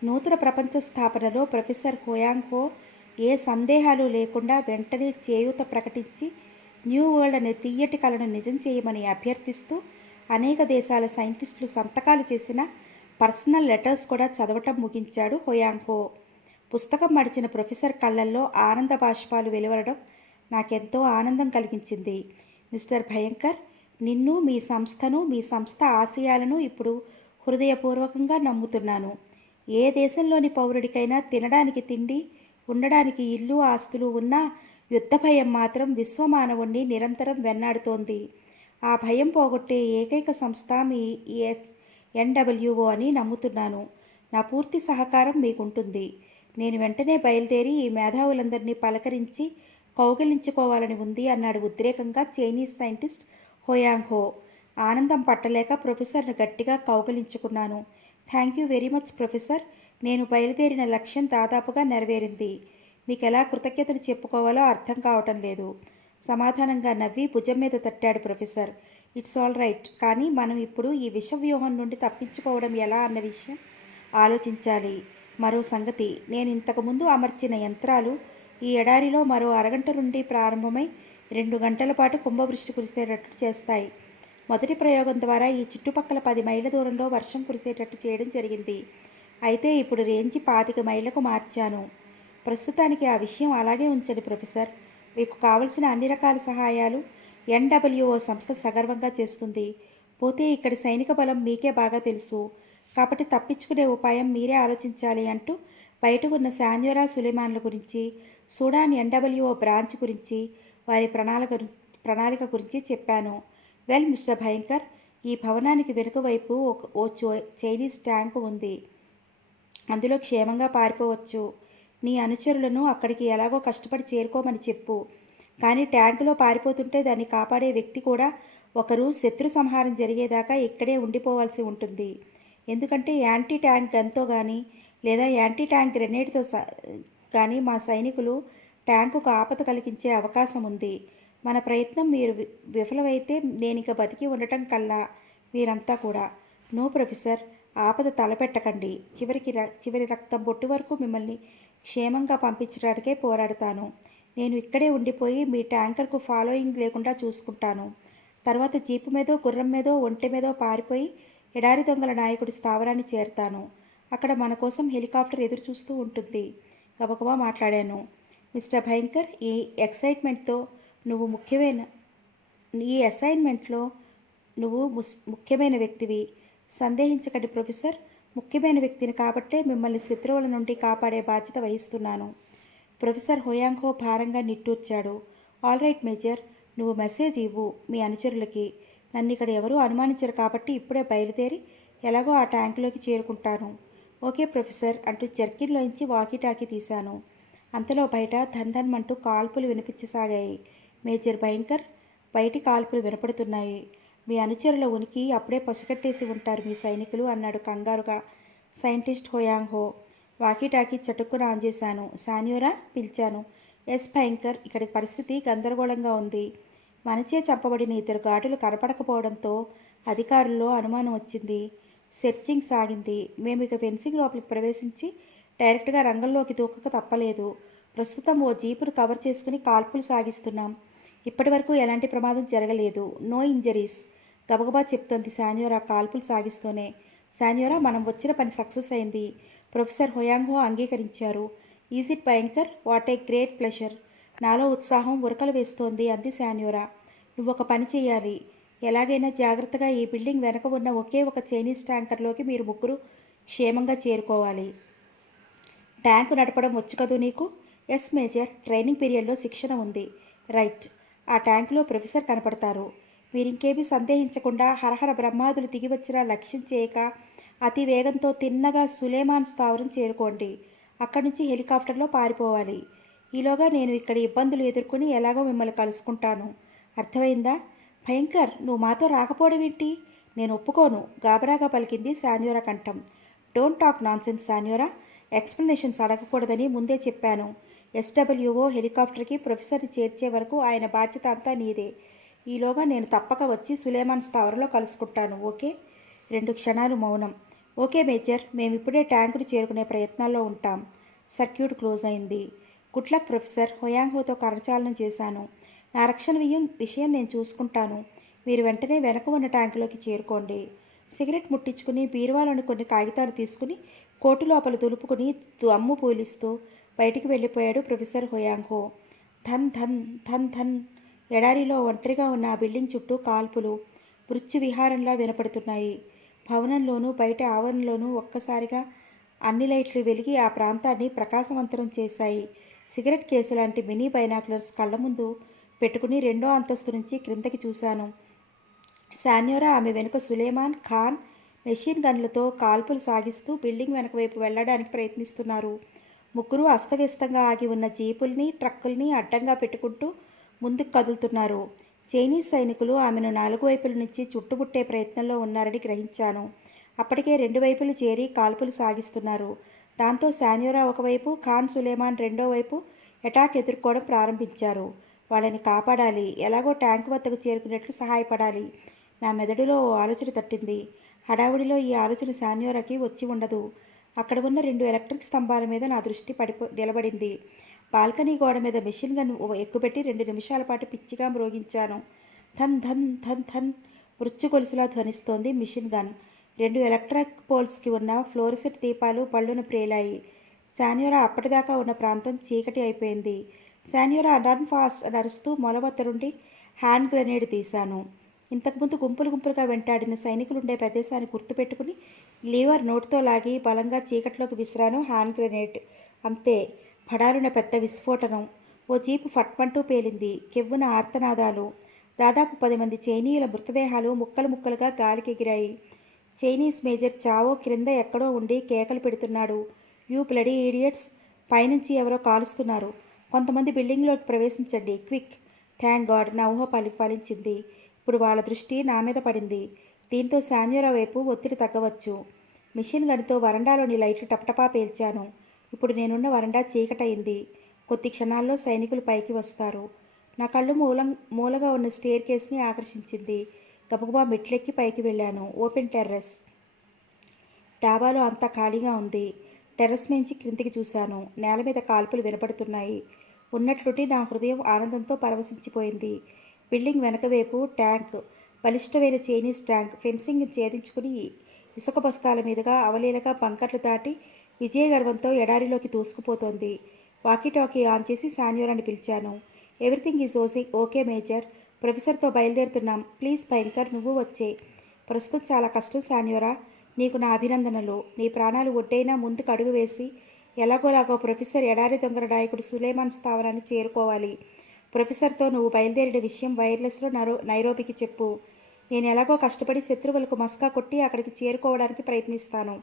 నూతన ప్రపంచ స్థాపనలో ప్రొఫెసర్ హుయాంగ్ హో ఏ సందేహాలు లేకుండా వెంటనే చేయూత ప్రకటించి న్యూ వరల్డ్ అనే తియ్యటి కలను నిజం చేయమని అభ్యర్థిస్తూ అనేక దేశాల సైంటిస్టులు సంతకాలు చేసిన పర్సనల్ లెటర్స్ కూడా చదవటం ముగించాడు హుయాంగ్ హో. పుస్తకం మడిచిన ప్రొఫెసర్ కళ్ళల్లో ఆనంద బాష్పాలు వెలువడడం నాకెంతో ఆనందం కలిగించింది. మిస్టర్ భయంకర్, నిన్ను, మీ సంస్థను, మీ సంస్థ ఆశయాలను ఇప్పుడు హృదయపూర్వకంగా నమ్ముతున్నాను. ఏ దేశంలోని పౌరుడికైనా తినడానికి తిండి, ఉండడానికి ఇల్లు, ఆస్తులు ఉన్నా యుద్ధ భయం మాత్రం విశ్వమానవుణ్ణి నిరంతరం వెన్నాడుతోంది. ఆ భయం పోగొట్టే ఏకైక సంస్థ మీ ఎన్‌డబ్ల్యూఓ అని నమ్ముతున్నాను. నా పూర్తి సహకారం మీకుంటుంది. నేను వెంటనే బయలుదేరి ఈ మేధావులందరినీ పలకరించి కౌగిలించుకోవాలని ఉంది అన్నాడు ఉద్రేకంగా చైనీస్ సైంటిస్ట్ హుయాంగ్ హో. ఆనందం పట్టలేక ప్రొఫెసర్ను గట్టిగా కౌగిలించుకున్నాను. Thank you very much professor. నేను బయలుదేరిన లక్ష్యం దాదాపుగా నెరవేరింది. మీకెలా కృతజ్ఞతలు చెప్పుకోవాలో అర్థం కావటం లేదు. సమాధానంగా నవ్వి భుజం మీద తట్టాడు ప్రొఫెసర్. It's all right. కానీ మనం ఇప్పుడు ఈ విషవ్యూహం నుండి తప్పించుకోవడం ఎలా అన్న విషయం ఆలోచించాలి. మరో సంగతి, నేను ఇంతకుముందు అమర్చిన యంత్రాలు ఈ ఎడారిలో మరో అరగంట నుండి ప్రారంభమై 2 గంటల పాటు కుంభవృష్టి కురిసేటట్టు చేస్తాయి. మొదటి ప్రయోగం ద్వారా ఈ చుట్టుపక్కల 10 మైళ్ళ దూరంలో వర్షం కురిసేటట్టు చేయడం జరిగింది. అయితే ఇప్పుడు రేంజి 25 మైళ్ళకు మార్చాను. ప్రస్తుతానికి ఆ విషయం అలాగే ఉంచండి ప్రొఫెసర్. మీకు కావలసిన అన్ని రకాల సహాయాలు ఎన్‌డబ్ల్యూఓ సంస్థ సగర్వంగా చేస్తుంది. పోతే ఇక్కడి సైనిక బలం మీకే బాగా తెలుసు. కాబట్టి తప్పించుకునే ఉపాయం మీరే ఆలోచించాలి అంటూ బయట ఉన్న శాన్యోరా సులేమాన్ల గురించి, సూడాన్ ఎన్‌డబ్ల్యూఓ బ్రాంచ్ గురించి, వారి ప్రణాళిక గురించి చెప్పాను. వెల్ మిస్టర్ భయంకర్, ఈ భవనానికి వెనుక వైపు ఓ చైనీస్ ట్యాంకు ఉంది. అందులో క్షేమంగా పారిపోవచ్చు. నీ అనుచరులను అక్కడికి ఎలాగో కష్టపడి చేరుకోమని చెప్పు. కానీ ట్యాంకులో పారిపోతుంటే దాన్ని కాపాడే వ్యక్తి కూడా ఒకరు శత్రు సంహారం జరిగేదాకా ఇక్కడే ఉండిపోవాల్సి ఉంటుంది. ఎందుకంటే యాంటీ ట్యాంక్ గన్తో కానీ లేదా యాంటీ ట్యాంక్ గ్రెనేడ్తో కానీ మా సైనికులు ట్యాంకుకు ఆపద కలిగించే అవకాశం ఉంది. మన ప్రయత్నం మీరు విఫలమైతే నేనిక బతికి ఉండటం కల్లా మీరంతా కూడా. నో ప్రొఫెసర్, ఆపద తలపెట్టకండి. చివరి రక్తం బొట్టు వరకు మిమ్మల్ని క్షేమంగా పంపించడానికే పోరాడతాను. నేను ఇక్కడే ఉండిపోయి మీ ట్యాంకర్కు ఫాలోయింగ్ లేకుండా చూసుకుంటాను. తర్వాత జీపు మీదో, గుర్రం మీదో, ఒంటె మీదో పారిపోయి ఎడారి దొంగల నాయకుడి స్థావరాన్ని చేరతాను. అక్కడ మన కోసం హెలికాప్టర్ ఎదురు చూస్తూ ఉంటుంది. గబగబా మాట్లాడాను. మిస్టర్ భయంకర్, ఈ అసైన్మెంట్లో నువ్వు ముఖ్యమైన వ్యక్తివి. సందేహించకండి ప్రొఫెసర్. ముఖ్యమైన వ్యక్తిని కాబట్టే మిమ్మల్ని శత్రువుల నుండి కాపాడే బాధ్యత వహిస్తున్నాను. ప్రొఫెసర్ హుయాంగ్ హో భారంగా నిట్టూర్చాడు. ఆల్ రైట్ మేజర్, నువ్వు మెసేజ్ ఇవ్వు మీ అనుచరులకి. నన్ను ఇక్కడ ఎవరూ అనుమానించరు కాబట్టి ఇప్పుడే బయలుదేరి ఎలాగో ఆ ట్యాంకులోకి చేరుకుంటాను. ఓకే ప్రొఫెసర్ అంటూ జర్కిన్లోంచి వాకీటాకీ తీశాను. అంతలో బయట ధన్ అంటూ కాల్పులు వినిపించసాగాయి. మేజర్ భయంకర్, బయటి కాల్పులు వినపడుతున్నాయి. మీ అనుచరుల ఉనికి అప్పుడే పసిగట్టేసి ఉంటారు మీ సైనికులు అన్నాడు కంగారుగా సైంటిస్ట్ హుయాంగ్ హో. వాకీటాకీ చటుక్కున ఆన్ చేశాను. శాన్యోరా పిలిచాను. ఎస్ భయంకర్, ఇక్కడి పరిస్థితి గందరగోళంగా ఉంది. మనచే చంపబడిన 2 ఘాటులు కనపడకపోవడంతో అధికారుల్లో అనుమానం వచ్చింది. సెర్చింగ్ సాగింది. మేము ఇక ఫెన్సింగ్ లోపలికి ప్రవేశించి డైరెక్ట్గా రంగంలోకి దూకక తప్పలేదు. ప్రస్తుతం ఓ జీపును కవర్ చేసుకుని కాల్పులు సాగిస్తున్నాం. ఇప్పటి వరకు ఎలాంటి ప్రమాదం జరగలేదు. No injuries. గబగబా చెప్తోంది శాన్యోరా కాల్పులు సాగిస్తూనే. శాన్యోరా, మనం వచ్చిన పని సక్సెస్ అయింది. ప్రొఫెసర్ హుయాంగ్ హో అంగీకరించారు. Is it Bhayankar? What a great pleasure. నాలో ఉత్సాహం ఉరకలు వేస్తోంది అంది శాన్యోరా. నువ్వొక పని చేయాలి. ఎలాగైనా జాగ్రత్తగా ఈ బిల్డింగ్ వెనక ఉన్న ఒకే ఒక చైనీస్ ట్యాంకర్లోకి మీరు ముగ్గురు క్షేమంగా చేరుకోవాలి. ట్యాంకు నడపడం వచ్చు కదూ నీకు? ఎస్ మేజర్, ట్రైనింగ్ పీరియడ్లో శిక్షణ ఉంది. రైట్. ఆ ట్యాంకులో ప్రొఫెసర్ కనపడతారు. మీరింకేమీ సందేహించకుండా హరహర బ్రహ్మాదులు దిగివచ్చినా లక్ష్యం చేయక అతి వేగంతో తిన్నగా సులేమాన్ స్థావరం చేరుకోండి. అక్కడి నుంచి హెలికాప్టర్లో పారిపోవాలి. ఈలోగా నేను ఇక్కడి ఇబ్బందులు ఎదుర్కొని ఎలాగో మిమ్మల్ని కలుసుకుంటాను. అర్థమైందా? భయంకర్, నువ్వు మాతో రాకపోవడం ఏంటి? నేను ఒప్పుకోను, గాబరాగా పలికింది శాన్యోరా కంఠం. Don't talk nonsense Sanyora. Explanations అడగకూడదని ముందే చెప్పాను. ఎస్డబ్ల్యూఓ హెలికాప్టర్కి ప్రొఫెసర్ని చేర్చే వరకు ఆయన బాధ్యత అంతా నీదే. ఈలోగా నేను తప్పక వచ్చి సులేమాన్ స్థావరంలో కలుసుకుంటాను. ఓకే? 2 క్షణాలు మౌనం. ఓకే మేజర్, మేమిప్పుడే ట్యాంకును చేరుకునే ప్రయత్నాల్లో ఉంటాం. సర్క్యూట్ క్లోజ్ అయింది. Good luck professor. హొయాంగ్హోతో కరచాలనం చేశాను. నా రక్షణ విషయం నేను చూసుకుంటాను. మీరు వెంటనే వెనక ఉన్న ట్యాంకులోకి చేరుకోండి. సిగరెట్ ముట్టించుకుని బీరువాలోని కొన్ని కాగితాలు తీసుకుని కోటు లోపల దులుపుకుని దమ్ము పూలిస్తూ బయటికి వెళ్ళిపోయాడు ప్రొఫెసర్ హొయాంగ్హో. ధన్ ధన్ ధన్ ధన్. ఎడారిలో ఒంటరిగా ఉన్న ఆ బిల్డింగ్ చుట్టూ కాల్పులు మృత్యు విహారంలా వినపడుతున్నాయి. భవనంలోనూ బయట ఆవరణలోనూ ఒక్కసారిగా అన్ని లైట్లు వెలిగి ఆ ప్రాంతాన్ని ప్రకాశవంతం చేశాయి. సిగరెట్ కేసు లాంటి మినీ బైనాక్యులర్స్ కళ్ళ ముందు పెట్టుకుని 2వ అంతస్తు నుంచి క్రిందకి చూశాను. శాన్యోరా, ఆమె వెనుక సులేమాన్ ఖాన్ మెషిన్ గన్లతో కాల్పులు సాగిస్తూ బిల్డింగ్ వెనక వైపు వెళ్లడానికి ప్రయత్నిస్తున్నారు. ముగ్గురు అస్తవ్యస్తంగా ఆగి ఉన్న జీపుల్ని, ట్రక్కుల్ని అడ్డంగా పెట్టుకుంటూ ముందుకు కదులుతున్నారు. చైనీస్ సైనికులు ఆమెను 4 వైపుల నుంచి చుట్టుముట్టే ప్రయత్నంలో ఉన్నారని గ్రహించాను. అప్పటికే 2 వైపులు చేరి కాల్పులు సాగిస్తున్నారు. దాంతో శాన్యోరా ఒకవైపు, ఖాన్ సులేమాన్ రెండో వైపు అటాక్ ఎదుర్కోవడం ప్రారంభించారు. వాళ్ళని కాపాడాలి, ఎలాగో ట్యాంకు వద్దకు చేరుకున్నట్లు సహాయపడాలి. నా మెదడులో ఓ ఆలోచన తట్టింది. హడావుడిలో ఈ ఆలోచన శాన్యోరాకి వచ్చి ఉండదు. అక్కడ ఉన్న 2 ఎలక్ట్రిక్ స్తంభాల మీద నా దృష్టి నిలబడింది. బాల్కనీ గోడ మీద మెషిన్ గన్ ఎక్కుపెట్టి 2 నిమిషాల పాటు పిచ్చిగా మ్రోగించాను. ధన్ ధన్ ధన్ ధన్. మృత్యు గొలుసులా ధ్వనిస్తోంది మిషన్ గన్. 2 ఎలక్ట్రిక్ పోల్స్కి ఉన్న ఫ్లోరిసెట్ దీపాలు పళ్ళును ప్రేలాయి. శాన్యోరా అప్పటిదాకా ఉన్న ప్రాంతం చీకటి అయిపోయింది. శాన్యోరా రన్ ఫాస్ట్ అని అరుస్తూ మొలవద్ద నుండి హ్యాండ్ గ్రెనేడ్ తీశాను. ఇంతకుముందు గుంపులు గుంపులుగా వెంటాడిన సైనికులుండే ప్రదేశాన్ని గుర్తుపెట్టుకుని లీవర్ నోటితో లాగి బలంగా చీకట్లోకి విసిరాను హ్యాండ్ గ్రెనేడ్. అంతే, పడాలున పెద్ద విస్ఫోటనం. ఓ జీపు ఫట్మంటూ పేలింది. కెవ్వున ఆర్తనాదాలు. దాదాపు 10 మంది చైనీయుల మృతదేహాలు ముక్కలు ముక్కలుగా గాలికి ఎగిరాయి. చైనీస్ మేజర్ చావో క్రింద ఎక్కడో ఉండి కేకలు పెడుతున్నాడు. యూ బ్లడీ ఈడియట్స్, పైనుంచి ఎవరో కాలుస్తున్నారు. కొంతమంది బిల్డింగ్లోకి ప్రవేశించండి, క్విక్. థ్యాంక్ గాడ్, నా ఊహ ఫలించింది. ఇప్పుడు వాళ్ళ దృష్టి నా మీద పడింది. దీంతో శాన్యోరా వైపు ఒత్తిడి తగ్గవచ్చు. మిషన్ గన్తో వరండాలోని లైట్లు టపటపా పేల్చాను. ఇప్పుడు నేనున్న వరండా చీకటయింది. కొద్ది క్షణాల్లో సైనికులు పైకి వస్తారు. నా కళ్ళు మూలగా ఉన్న స్టేర్ కేస్ని ఆకర్షించింది. గబగబా మెట్లెక్కి పైకి వెళ్ళాను. Open terrace. డాబాలో అంతా ఖాళీగా ఉంది. టెర్రస్ మించి క్రిందికి చూశాను. నేల మీద కాల్పులు వినపడుతున్నాయి. ఉన్నట్లుండి నా హృదయం ఆనందంతో పరవశించిపోయింది. బిల్డింగ్ వెనకవైపు ట్యాంక్, బలిష్టమైన చైనీస్ ట్యాంక్ ఫెన్సింగ్ ఛేదించుకుని ఇసుక బస్తాల మీదుగా అవలీలగా బంకర్లు దాటి విజయగర్వంతో ఎడారిలోకి దూసుకుపోతోంది. వాకీటాకీ ఆన్ చేసి శాన్యోరాని పిలిచాను. Everything is okay major. ప్రొఫెసర్తో బయలుదేరుతున్నాం. ప్లీజ్ భయంకర్, నువ్వు వచ్చే. ప్రస్తుతం చాలా కష్టం శాన్యోరా. నీకు నా అభినందనలు. నీ ప్రాణాలు ఒడ్డైనా ముందుకు అడుగు వేసి ఎలాగోలాగో ప్రొఫెసర్ ఎడారి దొంగల నాయకుడు సులేమాన్ స్థావరాన్ని చేరుకోవాలి. ప్రొఫెసర్తో నువ్వు బయలుదేరిన విషయం వైర్లెస్లో నైరోబికి చెప్పు. నేను ఎలాగో కష్టపడి శత్రువులకు మస్కా కొట్టి అక్కడికి చేరుకోవడానికి ప్రయత్నిస్తాను.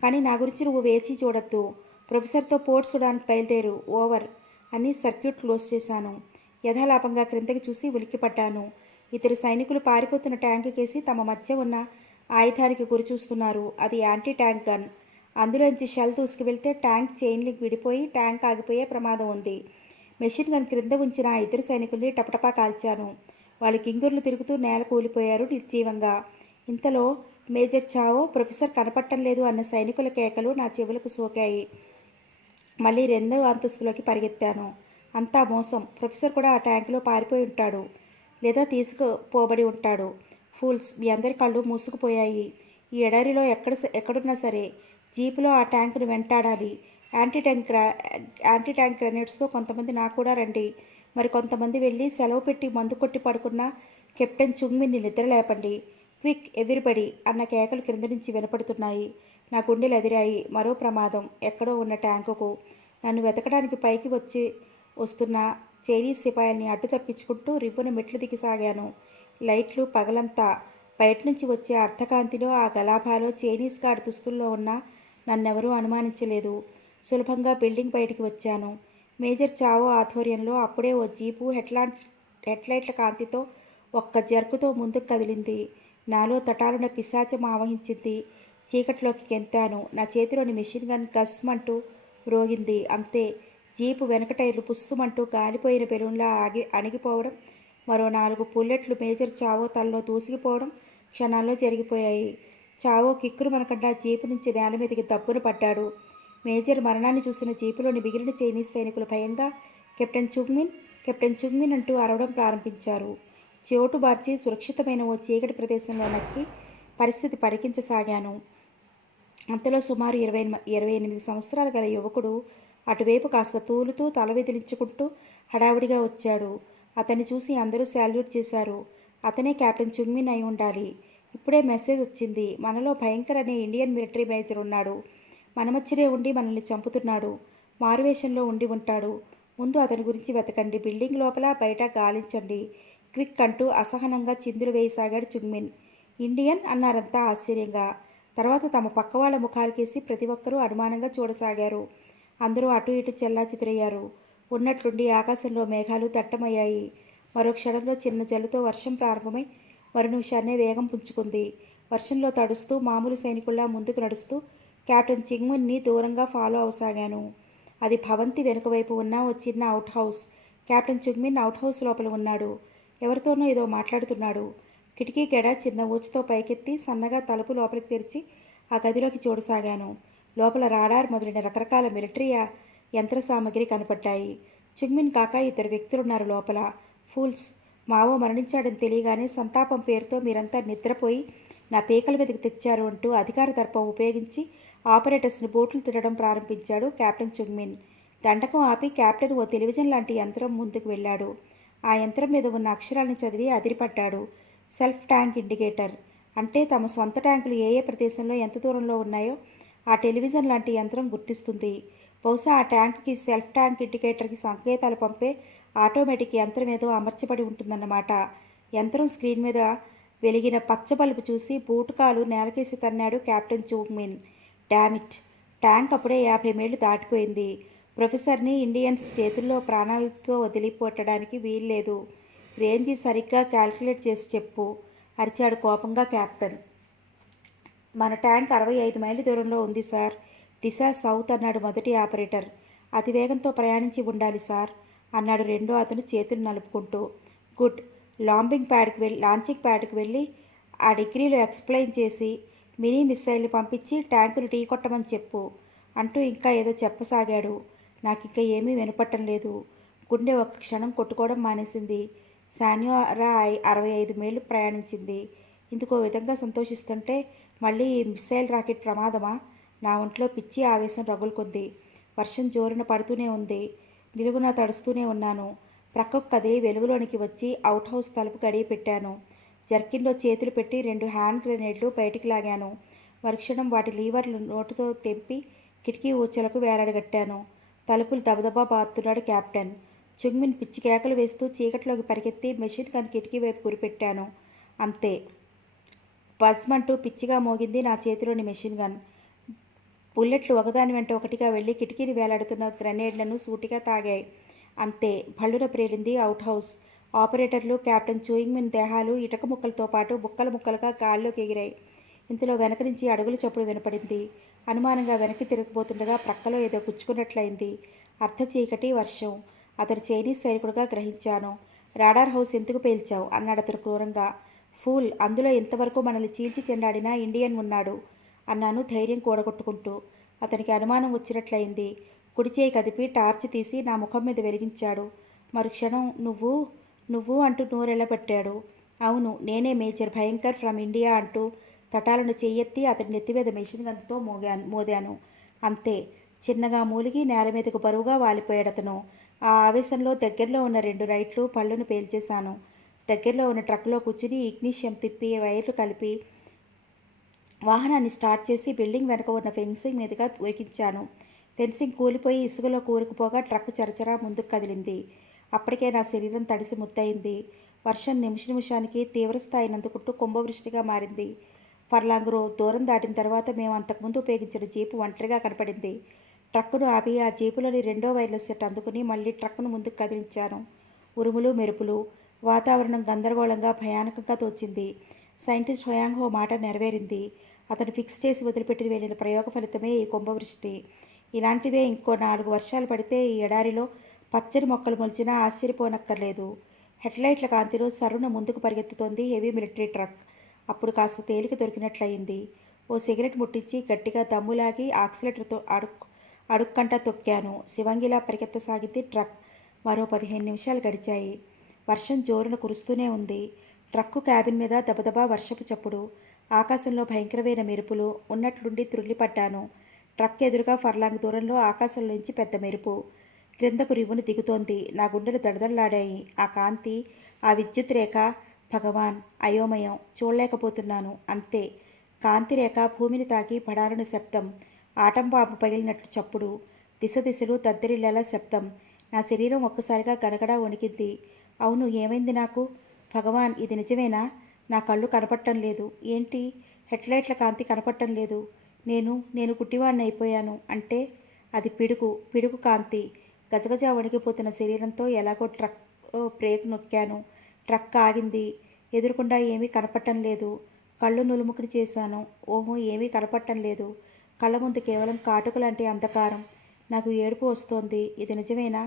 కానీ నా గురించి నువ్వు వేచి చూడొద్దు. ప్రొఫెసర్తో పోర్ట్ సుడానికి బయలుదేరు. ఓవర్ అని సర్క్యూట్ క్లోజ్ చేశాను. యథాలాపంగా క్రిందకి చూసి ఉలిక్కిపడ్డాను. 2 సైనికులు పారిపోతున్న ట్యాంకు కేసి తమ మధ్య ఉన్న ఆయుధానికి గురి చూస్తున్నారు. అది యాంటీ ట్యాంక్ గన్. అందులోంచి షెల్ దూసుకు వెళ్తే ట్యాంక్ చైన్ లింక్ విడిపోయి ట్యాంక్ ఆగిపోయే ప్రమాదం ఉంది. మెషిన్ గన్ క్రింద ఉంచిన 2 సైనికుల్ని టపటపా కాల్చాను. వాళ్ళు గింగుర్లు తిరుగుతూ నేల కూలిపోయారు నిర్జీవంగా. ఇంతలో మేజర్ చావో, ప్రొఫెసర్ కనపట్టం లేదు అన్న సైనికుల కేకలు నా చెవులకు సోకాయి. మళ్ళీ 2వ అంతస్తులోకి పరిగెత్తాను. అంతా మోసం. ప్రొఫెసర్ కూడా ఆ ట్యాంకులో పారిపోయి ఉంటాడు, లేదా తీసుకుపోబడి ఉంటాడు. ఫూల్స్, మీ అందరి కళ్ళు మూసుకుపోయాయి. ఈ ఎడారిలో ఎక్కడున్నా సరే జీపులో ఆ ట్యాంకును వెంటాడాలి. యాంటీ ట్యాంక్ గ్రెనేడ్స్తో కొంతమంది నా కూడా రండి. మరి కొంతమంది వెళ్ళి సెలవు పెట్టి మందు కొట్టి పడుకున్న కెప్టెన్ చుంగ్మిన్ని నిద్ర లేపండి. క్విక్ ఎవ్రీబడి అన్న కేకలు క్రింద నుంచి వినపడుతున్నాయి. నా గుండెలు ఎదిరాయి. మరో ప్రమాదం. ఎక్కడో ఉన్న ట్యాంకుకు నన్ను వెతకడానికి పైకి వస్తున్న చైనీస్ సిపాయిల్ని అడ్డు తప్పించుకుంటూ రివ్వున మెట్లు దిగిసాగాను. లైట్లు పగలంతా. బయటనుంచి వచ్చే అర్ధకాంతిలో ఆ గలాభాలో చైనీస్ గార్డ్ దుస్తుల్లో ఉన్న నన్నెవరూ అనుమానించలేదు. సులభంగా బిల్డింగ్ బయటికి వచ్చాను. మేజర్ చావో ఆధ్వర్యంలో అప్పుడే ఓ జీపు హెడ్లైట్ల కాంతితో ఒక్క జర్కుతో ముందుకు కదిలింది. నాలో తటాలున పిశాచం ఆవహించింది. చీకట్లోకి గెంతాను. నా చేతిలోని మెషిన్ గన్ గస్మంటూ మ్రోగింది. అంతే. జీపు వెనక టైర్లు పుస్సుమంటూ గాలిపోయిన బెలూన్లా అణిగిపోవడం, మరో 4 బుల్లెట్లు మేజర్ చావో తలలో దూసుకుపోవడం క్షణాల్లో జరిగిపోయాయి. చావో కిక్కురు మనకుండా జీపు నుంచి నేల మీదకి దబ్బున పడ్డాడు. మేజర్ మరణాన్ని చూసిన జీపులోని మిగిలిన చైనీస్ సైనికులు భయంగా కెప్టెన్ చుగ్మిన్, కెప్టెన్ చుగ్మిన్ అంటూ అరవడం ప్రారంభించారు. చోటు బార్చి సురక్షితమైన ఓ చీకటి ప్రదేశంలో నక్కి పరిస్థితి పరికించసాగాను. అంతలో సుమారు 28 సంవత్సరాలు గల యువకుడు అటువైపు కాస్త తూలుతూ తల విదిలించుకుంటూ హడావుడిగా వచ్చాడు. అతన్ని చూసి అందరూ శాల్యూట్ చేశారు. అతనే కెప్టెన్ చుగ్మిన్ అయి ఉండాలి. ఇప్పుడే మెసేజ్ వచ్చింది. మనలో భయంకర్ అనే ఇండియన్ మిలిటరీ మేజర్ ఉన్నాడు. మన మధ్యనే ఉండి మనల్ని చంపుతున్నాడు. మారువేషంలో ఉండి ఉంటాడు. ముందు అతని గురించి వెతకండి. బిల్డింగ్ లోపల బయట గాలించండి. క్విక్ అంటూ అసహనంగా చిందులు వేయసాగాడు చుగ్మిన్. ఇండియన్ అన్నారంతా ఆశ్చర్యంగా. తర్వాత తమ పక్కవాళ్ల ముఖాలకేసి ప్రతి ఒక్కరూ అనుమానంగా చూడసాగారు. అందరూ అటు ఇటు చెల్లాచెదురయ్యారు. ఉన్నట్లుండి ఆకాశంలో మేఘాలు దట్టమయ్యాయి. మరో క్షణంలో చిన్న జల్లుతో వర్షం ప్రారంభమై మరో నిమిషాన్నే వేగం పుంజుకుంది. వర్షంలో తడుస్తూ మామూలు సైనికుల్లా ముందుకు నడుస్తూ కెప్టెన్ చుగ్మిన్ని దూరంగా ఫాలో అవసాగాను. అది భవంతి వెనుక వైపు ఉన్న ఓ చిన్న out house. Captain Chugmin out house లోపల ఉన్నాడు. ఎవరితోనో ఏదో మాట్లాడుతున్నాడు. కిటికీ గెడ చిన్న ఊచుతో పైకెత్తి సన్నగా తలుపు లోపలికి తెరిచి ఆ గదిలోకి చూడసాగాను. లోపల రాడార్ మొదలైన రకరకాల మిలిటరీ యంత్ర సామగ్రి కనపడ్డాయి. చుగ్మిన్ కాక 2 వ్యక్తులున్నారు లోపల. ఫూల్స్. మావో మరణించాడని తెలియగానే సంతాపం పేరుతో మీరంతా నిద్రపోయి నా పీకల మీదకి తెచ్చారు అంటూ అధికార దర్పం ఉపయోగించి ఆపరేటర్స్ని బోట్లు తినడం ప్రారంభించాడు కెప్టెన్ చుగ్మిన్. దండకం ఆపి కెప్టెన్ ఓ టెలివిజన్ లాంటి యంత్రం ముందుకు వెళ్ళాడు. ఆ యంత్రం మీద ఉన్న అక్షరాలను చదివి అదిరిపడ్డాడు. Self tank indicator. అంటే తమ సొంత ట్యాంకులు ఏ ప్రదేశంలో ఎంత దూరంలో ఉన్నాయో ఆ టెలివిజన్ లాంటి యంత్రం గుర్తిస్తుంది. బహుశా ఆ ట్యాంక్కి సెల్ఫ్ ట్యాంక్ ఇండికేటర్కి సంకేతాలు పంపే ఆటోమేటిక్ యంత్రం ఏదో అమర్చబడి ఉంటుందన్నమాట. యంత్రం స్క్రీన్ మీద వెలిగిన పచ్చ బల్బు చూసి బూటుకాలు నేలకేసి తన్నాడు కెప్టెన్ చుగ్మిన్. డామిట్. ట్యాంక్ అప్పుడే 50 మైళ్ళు దాటిపోయింది. ప్రొఫెసర్ని ఇండియన్స్ చేతుల్లో ప్రాణాలతో వదిలిపెట్టడానికి వీల్లేదు. రేంజి సరిగ్గా క్యాల్కులేట్ చేసి చెప్పు అరిచాడు కోపంగా కెప్టెన్. మన ట్యాంక్ 65 మైళ్ళ దూరంలో ఉంది సార్. దిశ సౌత్ అన్నాడు మొదటి ఆపరేటర్. అతివేగంతో ప్రయాణించి ఉండాలి సార్ అన్నాడు రెండో అతను చేతులు నలుపుకుంటూ. గుడ్. లాంచింగ్ ప్యాడ్కి వెళ్ళి ఆ డిగ్రీలో ఎక్స్ప్లెయిన్ చేసి మినీ మిస్సైల్ని పంపించి ట్యాంకును ఢీ కొట్టమని చెప్పు అంటూ ఇంకా ఏదో చెప్పసాగాడు. నాకింక ఏమీ వినపట్టం లేదు. గుండె ఒక్క క్షణం కొట్టుకోవడం మానేసింది. శాన్యోరా 65 మైళ్ళు ప్రయాణించింది. ఇందుకో విధంగా సంతోషిస్తుంటే మళ్ళీ ఈ మిస్సైల్ రాకెట్ ప్రమాదమా? నా ఒంట్లో పిచ్చి ఆవేశం రగులుకుంది. వర్షం జోరున పడుతూనే ఉంది. నిలువున తడుస్తూనే ఉన్నాను. ప్రక్కకు కదిలి వెలుగులోనికి వచ్చి అవుట్ హౌస్ తలుపు గడియ పెట్టాను. జర్కిన్లో చేతులు పెట్టి 2 హ్యాండ్ గ్రెనేడ్లు బయటికి లాగాను. మరుక్షణం వాటి లీవర్లు నోటుతో తెంపి కిటికీ ఊచలకు వేలాడగట్టాను. తలుపులు దబదబా బాదుతున్నాడు కెప్టెన్. చుగ్మిన్ పిచ్చి కేకలు వేస్తూ చీకట్లోకి పరిగెత్తి మెషిన్ గన్ కిటికీ వైపు గురిపెట్టాను. అంతే. బజ్మంటూ పిచ్చిగా మోగింది నా చేతిలోని మెషిన్ గన్. బుల్లెట్లు ఒకదాని వెంట ఒకటిగా వెళ్ళి కిటికీని వేలాడుతున్న గ్రెనేడ్లను సూటిగా తాగాయి. అంతే. భళ్ళున ప్రేలింది అవుట్ హౌస్. ఆపరేటర్లు కెప్టెన్ చుగ్మిన్ దేహాలు ఇటక ముక్కలతో పాటు ముక్కలు ముక్కలుగా గాల్లోకి ఎగిరాయి. ఇంతలో వెనక నుంచి అడుగుల చప్పుడు వినపడింది. అనుమానంగా వెనక్కి తిరగబోతుండగా ప్రక్కలో ఏదో గుచ్చుకున్నట్లయింది. అర్ధ చీకటి, వర్షం. అతను చైనీస్ సైనికుడుగా గ్రహించాను. రాడార్ హౌస్ ఎందుకు పేల్చావు అన్నాడు అతను క్రూరంగా. ఫూల్. అందులో ఇంతవరకు మనల్ని చీల్చి చెండాడిన ఇండియన్ ఉన్నాడు అన్నాను ధైర్యం కూడగొట్టుకుంటూ. అతనికి అనుమానం వచ్చినట్లయింది. కుడి చేయి కదిపి టార్చ్ తీసి నా ముఖం మీద వెలిగించాడు. మరుక్షణం నువ్వు అంటూ నోరెళ్ళబట్టాడు. అవును, నేనే మేజర్ భయంకర్ ఫ్రమ్ ఇండియా అంటూ తటాలను చెయ్యెత్తి అతని నెత్తిమీద మెషిన్ గన్తో మోదాను. అంతే. చిన్నగా మూలిగి నేల మీదకు బరువుగా వాలిపోయాడతను. ఆ ఆవేశంలో దగ్గరలో ఉన్న 2 రైట్లు పళ్ళును పేల్చేశాను. దగ్గరలో ఉన్న ట్రక్లో కూర్చుని ఇగ్నిషియం తిప్పి వైర్లు కలిపి వాహనాన్ని స్టార్ట్ చేసి బిల్డింగ్ వెనక ఉన్న ఫెన్సింగ్ మీదుగా ఉరికించాను. ఫెన్సింగ్ కూలిపోయి ఇసుకలో కూరుకుపోగా ట్రక్కు చరచరా ముందుకు కదిలింది. అప్పటికే నా శరీరం తడిసి ముద్దయింది. వర్షం నిమిషానికి తీవ్రస్థాయిని అందుకుంటూ కుంభవృష్టిగా మారింది. ఫర్లాంగు దూరం దాటిన తర్వాత మేము అంతకుముందు ఉపయోగించిన జీపు ఒంటరిగా కనపడింది. ట్రక్కును ఆపి ఆ జీపులోని రెండో వైర్లెస్ సెట్ అందుకుని మళ్ళీ ట్రక్కును ముందుకు కదిలించాను. ఉరుములు, మెరుపులు. వాతావరణం గందరగోళంగా భయానకంగా తోచింది. సైంటిస్ట్ హోయాంగ్హో మాట నెరవేరింది. అతను ఫిక్స్ చేసి వదిలిపెట్టి వెళ్ళిన ప్రయోగ ఫలితమే ఈ కుంభవృష్టి. ఇలాంటివే ఇంకో 4 వర్షాలు పడితే ఈ ఎడారిలో పచ్చని మొక్కలు మొలిచినా ఆశ్చర్యపోనక్కర్లేదు. హెడ్లైట్ల కాంతిలో సర్రున ముందుకు పరిగెత్తుతోంది హెవీ మిలిటరీ ట్రక్. అప్పుడు కాస్త తేలిక దొరికినట్లయింది. ఓ సిగరెట్ ముట్టించి గట్టిగా దమ్ములాగి యాక్సిలేటర్తో అడుక్కంటా తొక్కాను. శివంగిలా పరిగెత్తసాగింది ట్రక్. మరో 15 నిమిషాలు గడిచాయి. వర్షం జోరున కురుస్తూనే ఉంది. ట్రక్కు క్యాబిన్ మీద దబదబా వర్షపు చప్పుడు. ఆకాశంలో భయంకరమైన మెరుపులు. ఉన్నట్లుండి త్రుళ్ళిపడ్డాను. ట్రక్ ఎదురుగా ఫర్లాంగ్ దూరంలో ఆకాశంలోంచి పెద్ద మెరుపు. క్రిందకు రివ్వును దిగుతోంది. నా గుండెలు దడదడలాడాయి. ఆ కాంతి, ఆ విద్యుత్ రేఖ. భగవాన్! అయోమయం. చూడలేకపోతున్నాను. అంతే. కాంతిరేఖ భూమిని తాకి పడారున శబ్దం. ఆటంబాంబు పగిలినట్లు చప్పుడు. దిశలు దద్దరిల్లేలా శబ్దం. నా శరీరం ఒక్కసారిగా గడగడా వణికింది. అవును, ఏమైంది నాకు? భగవాన్, ఇది నిజమేనా? నా కళ్ళు కనపడటం లేదు. ఏంటి? హెడ్లైట్ల కాంతి కనపడటం లేదు. నేను గుడ్డివాణ్ణి అయిపోయాను. అంటే అది పిడుగు కాంతి. గజగజ వణికిపోతున్న శరీరంతో ఎలాగో బ్రేక్ నొక్కాను. ట్రక్ ఆగింది. ఎదురుకుండా ఏమీ కనపడటం లేదు. కళ్ళు నులుముకుని చేశాను. ఓహో, ఏమీ కనపడటం లేదు. కళ్ళ ముందు కేవలం కాటుక లాంటి అంధకారం. నాకు ఏడుపు వస్తోంది. ఇది నిజమేనా?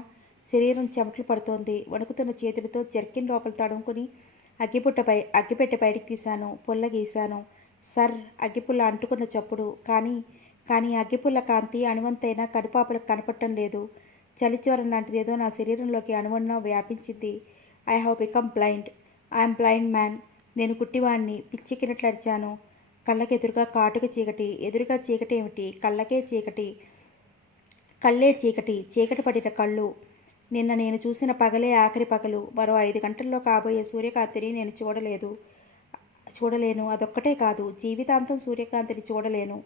శరీరం చెమటలు పడుతోంది. వణుకుతున్న చేతులతో జర్కిన్ లోపల తడుముకుని అగ్గిపెట్టె బయటికి తీశాను. పుల్ల గీశాను. సర్! అగ్గిపుల్ల అంటుకున్న చప్పుడు. కానీ అగ్గిపుల్ల కాంతి అణువంతైనా కడుపాపలకు కనపడటం లేదు. చలిజ్వరం లాంటిదేదో నా శరీరంలోకి అణువణువున వ్యాపించింది. I have become blind. I'm blind man. నేను గుడ్డివాణ్ణి. పిచ్చెక్కినట్లు అరిచాను. కళ్ళకెదురుగా కాటుక చీకటి. ఎదురుగా చీకటి ఏమిటి? కళ్ళే చీకటి. చీకటి పడిన కళ్ళు. నిన్న నేను చూసిన పగలే ఆఖరి పగలు. మరో 5 గంటల్లో కాబోయే సూర్యకాంతిని నేను చూడలేను. అదొక్కటే కాదు, జీవితాంతం సూర్యకాంతిని చూడలేను.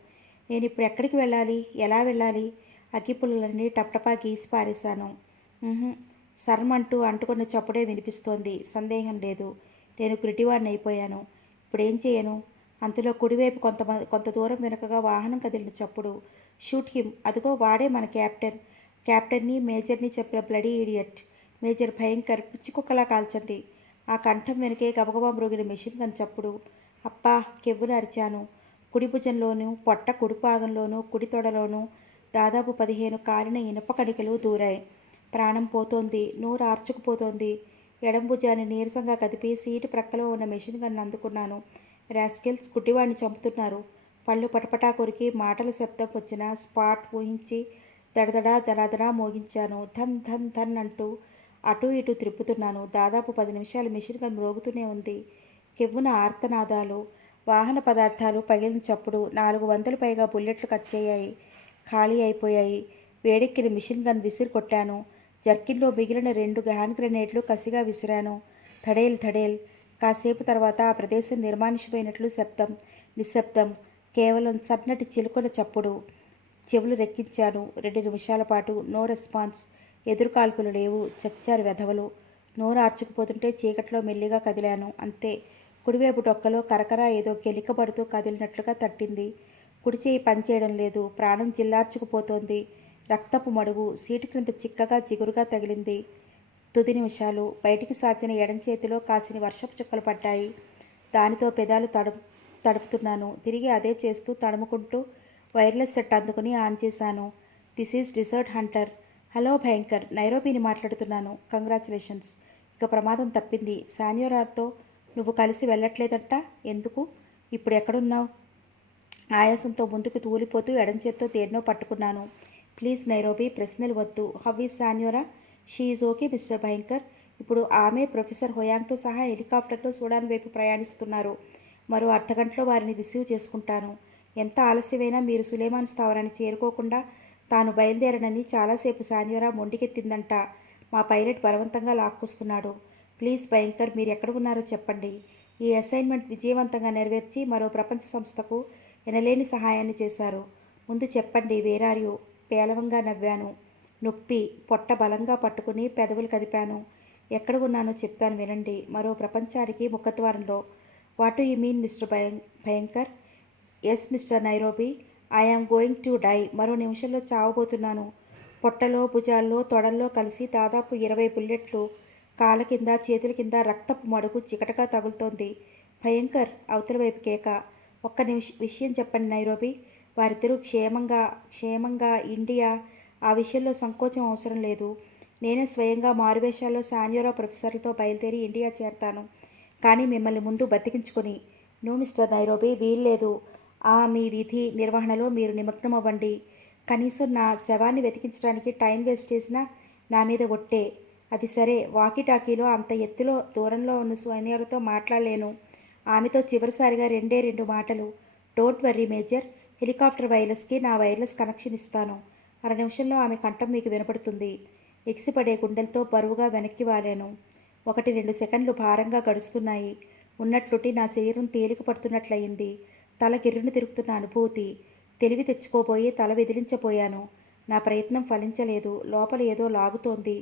నేనిప్పుడు ఎక్కడికి వెళ్ళాలి? ఎలా వెళ్ళాలి? అగ్గిపుల్లలన్నీ టపటపా గీసి పారేశాను. సర్మంటూ అంటుకున్న చప్పుడే వినిపిస్తోంది. సందేహం లేదు, నేను గుడ్డివాణ్ణి అయిపోయాను. ఇప్పుడేం చేయను? అంతలో కుడివైపు కొంత దూరం వెనుకగా వాహనం కదిలిన చప్పుడు. Shoot him. అదిగో వాడే మన క్యాప్టెన్ని మేజర్ని చెప్పిన బ్లడీ ఈడియట్. మేజర్ భయంకర్. పిచ్చికుక్కలా కాల్చండి. ఆ కంఠం వెనుకే గబగబా మ్రోగిన మెషిన్ గన్ చప్పుడు. అప్పా! కెవ్వున అరిచాను. కుడి భుజంలోనూ, పొట్ట కుడి భాగంలోనూ, కుడి తొడలోనూ దాదాపు 15 కాలిన ఇనప కణికలు దూరాయి. ప్రాణం పోతోంది. నోరు ఆర్చుకుపోతోంది. ఎడం భుజాన్ని నీరసంగా కదిపి సీటు ప్రక్కలో ఉన్న మెషిన్ గన్ను అందుకున్నాను. రాస్కెల్స్ గుడ్డివాణ్ణి చంపుతున్నారు. పళ్ళు పటపటా కొరికి మాటల శబ్దం వచ్చిన స్పాట్ ఊహించి దడదడా మోగించాను. ధన్ ధన్ ధన్ అంటూ అటూ ఇటూ త్రిప్పుతున్నాను. దాదాపు 10 నిమిషాలు మెషిన్ గన్ మ్రోగుతూనే ఉంది. కెవ్వున ఆర్తనాదాలు. వాహన పదార్థాలు పగిలిన చప్పుడు. 400 పైగా బుల్లెట్లు ఖాళీ అయిపోయాయి. వేడెక్కిన మిషన్ గన్ విసిరి కొట్టాను. జర్కిన్లో మిగిలిన 2 హ్యాండ్ గ్రెనేడ్లు కసిగా విసిరాను. ధడేల్. కాసేపు తర్వాత ఆ ప్రదేశం నిర్మానుష్యమైనట్లు నిశ్శబ్దం. కేవలం సన్నటి చిలుకల చప్పుడు. చెవులు రెక్కించాను. 2 నిమిషాల పాటు నో రెస్పాన్స్. ఎదురుకాల్పులు లేవు. చచ్చారు వెధవలు. నోరు ఆర్చుకుపోతుంటే చీకట్లో మెల్లిగా కదిలాను. అంతే. కుడివైపు డొక్కలో కరకరా ఏదో కెలికబడుతూ కదిలినట్లుగా తట్టింది. కుడి చేయి పనిచేయడం లేదు. ప్రాణం జిల్లార్చుకుపోతోంది. రక్తపు మడుగు సీటు క్రింద చిక్కగా జిగురుగా తగిలింది. తుది నిమిషాలు. బయటికి సాచిన ఎడం చేతిలో కాసిని వర్షపు చుక్కలు పడ్డాయి. దానితో పెదాలు తడుపుతున్నాను. తిరిగి అదే చేస్తూ తడుముకుంటూ వైర్లెస్ సెట్ అందుకుని ఆన్ చేశాను. This is desert hunter. Hello Bhayankar, నైరోబీని మాట్లాడుతున్నాను. కంగ్రాచులేషన్స్. ఇక ప్రమాదం తప్పింది. శాన్యోరాతో నువ్వు కలిసి వెళ్ళట్లేదట. ఎందుకు? ఇప్పుడు ఎక్కడున్నావు? ఆయాసంతో ముందుకు తూలిపోతూ ఎడం చేత్తో దేన్నో పట్టుకున్నాను. ప్లీజ్ నైరోబీ, ప్రశ్నలు వద్దు. How is Sanyora? She is okay mister Bhayankar. ఇప్పుడు ఆమె ప్రొఫెసర్ హోయాంగ్తో సహా హెలికాప్టర్లో సూడాన్ వైపు ప్రయాణిస్తున్నారు. మరో అర్ధగంటలో వారిని రిసీవ్ చేసుకుంటాను. ఎంత ఆలస్యమైనా మీరు సులేమాన్ స్థావరాన్ని చేరుకోకుండా తాను బయలుదేరనని చాలాసేపు శాన్యోరా మొండికెత్తిందంట. మా పైలట్ బలవంతంగా లాక్కొస్తున్నాడు. ప్లీజ్ భయంకర్, మీరు ఎక్కడ ఉన్నారో చెప్పండి. ఈ అసైన్మెంట్ విజయవంతంగా నెరవేర్చి మరో ప్రపంచ సంస్థకు ఎనలేని సహాయాన్ని చేశారు. ముందు చెప్పండి, వేరార్యు? పేలవంగా నవ్వాను. నొప్పి. పొట్ట బలంగా పట్టుకుని పెదవులు కదిపాను. ఎక్కడ ఉన్నానో చెప్తాను వినండి. మరో ప్రపంచానికి ముఖద్వారంలో. What you mean mister Bhayankar? Yes mister Nairobi. I am going to die. మరో నిమిషంలో చావబోతున్నాను. పొట్టలో, భుజాల్లో, తొడల్లో కలిసి దాదాపు 20 బుల్లెట్లు. కాళ్ళ కింద, చేతుల కింద రక్తపు మడుగు చికటగా తగులుతోంది. భయంకర్! అవతల వైపు కేక. ఒక్క విషయం చెప్పండి నైరోబీ. వారిద్దరూ క్షేమంగా ఇండియా? ఆ విషయంలో సంకోచం అవసరం లేదు. నేనే స్వయంగా మారువేషాల్లో శాన్యోరా ప్రొఫెసర్లతో బయలుదేరి ఇండియా చేరతాను. కానీ మిమ్మల్ని ముందు బతికించుకొని. నో మిస్టర్ నైరోబీ, వీల్లేదు. మీ విధి నిర్వహణలో మీరు నిమగ్నమవ్వండి. కనీసం నా శవాన్ని వెతికించడానికి టైం వేస్ట్ చేసినా నా మీద ఒట్టే. అది సరే, వాకీటాకీలో అంత ఎత్తులో దూరంలో ఉన్న సైన్యాలతో మాట్లాడలేను. ఆమెతో చివరిసారిగా రెండు మాటలు. Don't worry major. హెలికాప్టర్ వైర్లెస్కి నా వైర్లెస్ కనెక్షన్ ఇస్తాను. అర నిమిషంలో ఆమె కంఠం మీకు వినపడుతుంది. ఎగిసిపడే గుండెలతో బరువుగా వెనక్కి వాలాను. 1-2 సెకండ్లు భారంగా గడుస్తున్నాయి. ఉన్నట్లుండి నా శరీరం తేలిక పడుతున్నట్లయింది. తల గిర్రును తిరుగుతున్న అనుభూతి. తెలివి తెచ్చుకోబోయి తల విదిలించబోయాను. నా ప్రయత్నం ఫలించలేదు. లోపల ఏదో లాగుతోంది.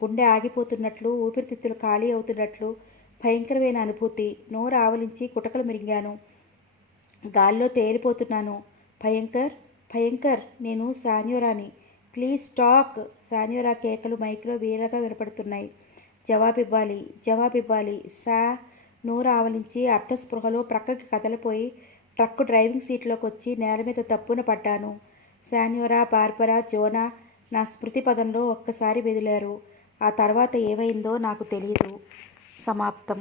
గుండె ఆగిపోతున్నట్లు, ఊపిరితిత్తులు ఖాళీ అవుతున్నట్లు భయంకరమైన అనుభూతి. నోరు ఆవలించి కుటకలు మిరింగాను. గాల్లో తేలిపోతున్నాను. భయంకర్! భయంకర్! నేను శాన్యోరాని. Please talk. శాన్యోరా కేకలు మైక్లో వీరగా వినపడుతున్నాయి. జవాబివ్వాలి. నోరు ఆవలించి అర్ధస్పృహలో ప్రక్కకి కదలిపోయి ట్రక్కు డ్రైవింగ్ సీట్లోకి వచ్చి నేల మీద తప్పున పడ్డాను. శాన్యోరా, బార్బరా, జోనా నా స్మృతి పదంలో ఒక్కసారి మెదిలారు. ఆ తర్వాత ఏమైందో నాకు తెలీదు. సమాప్తం.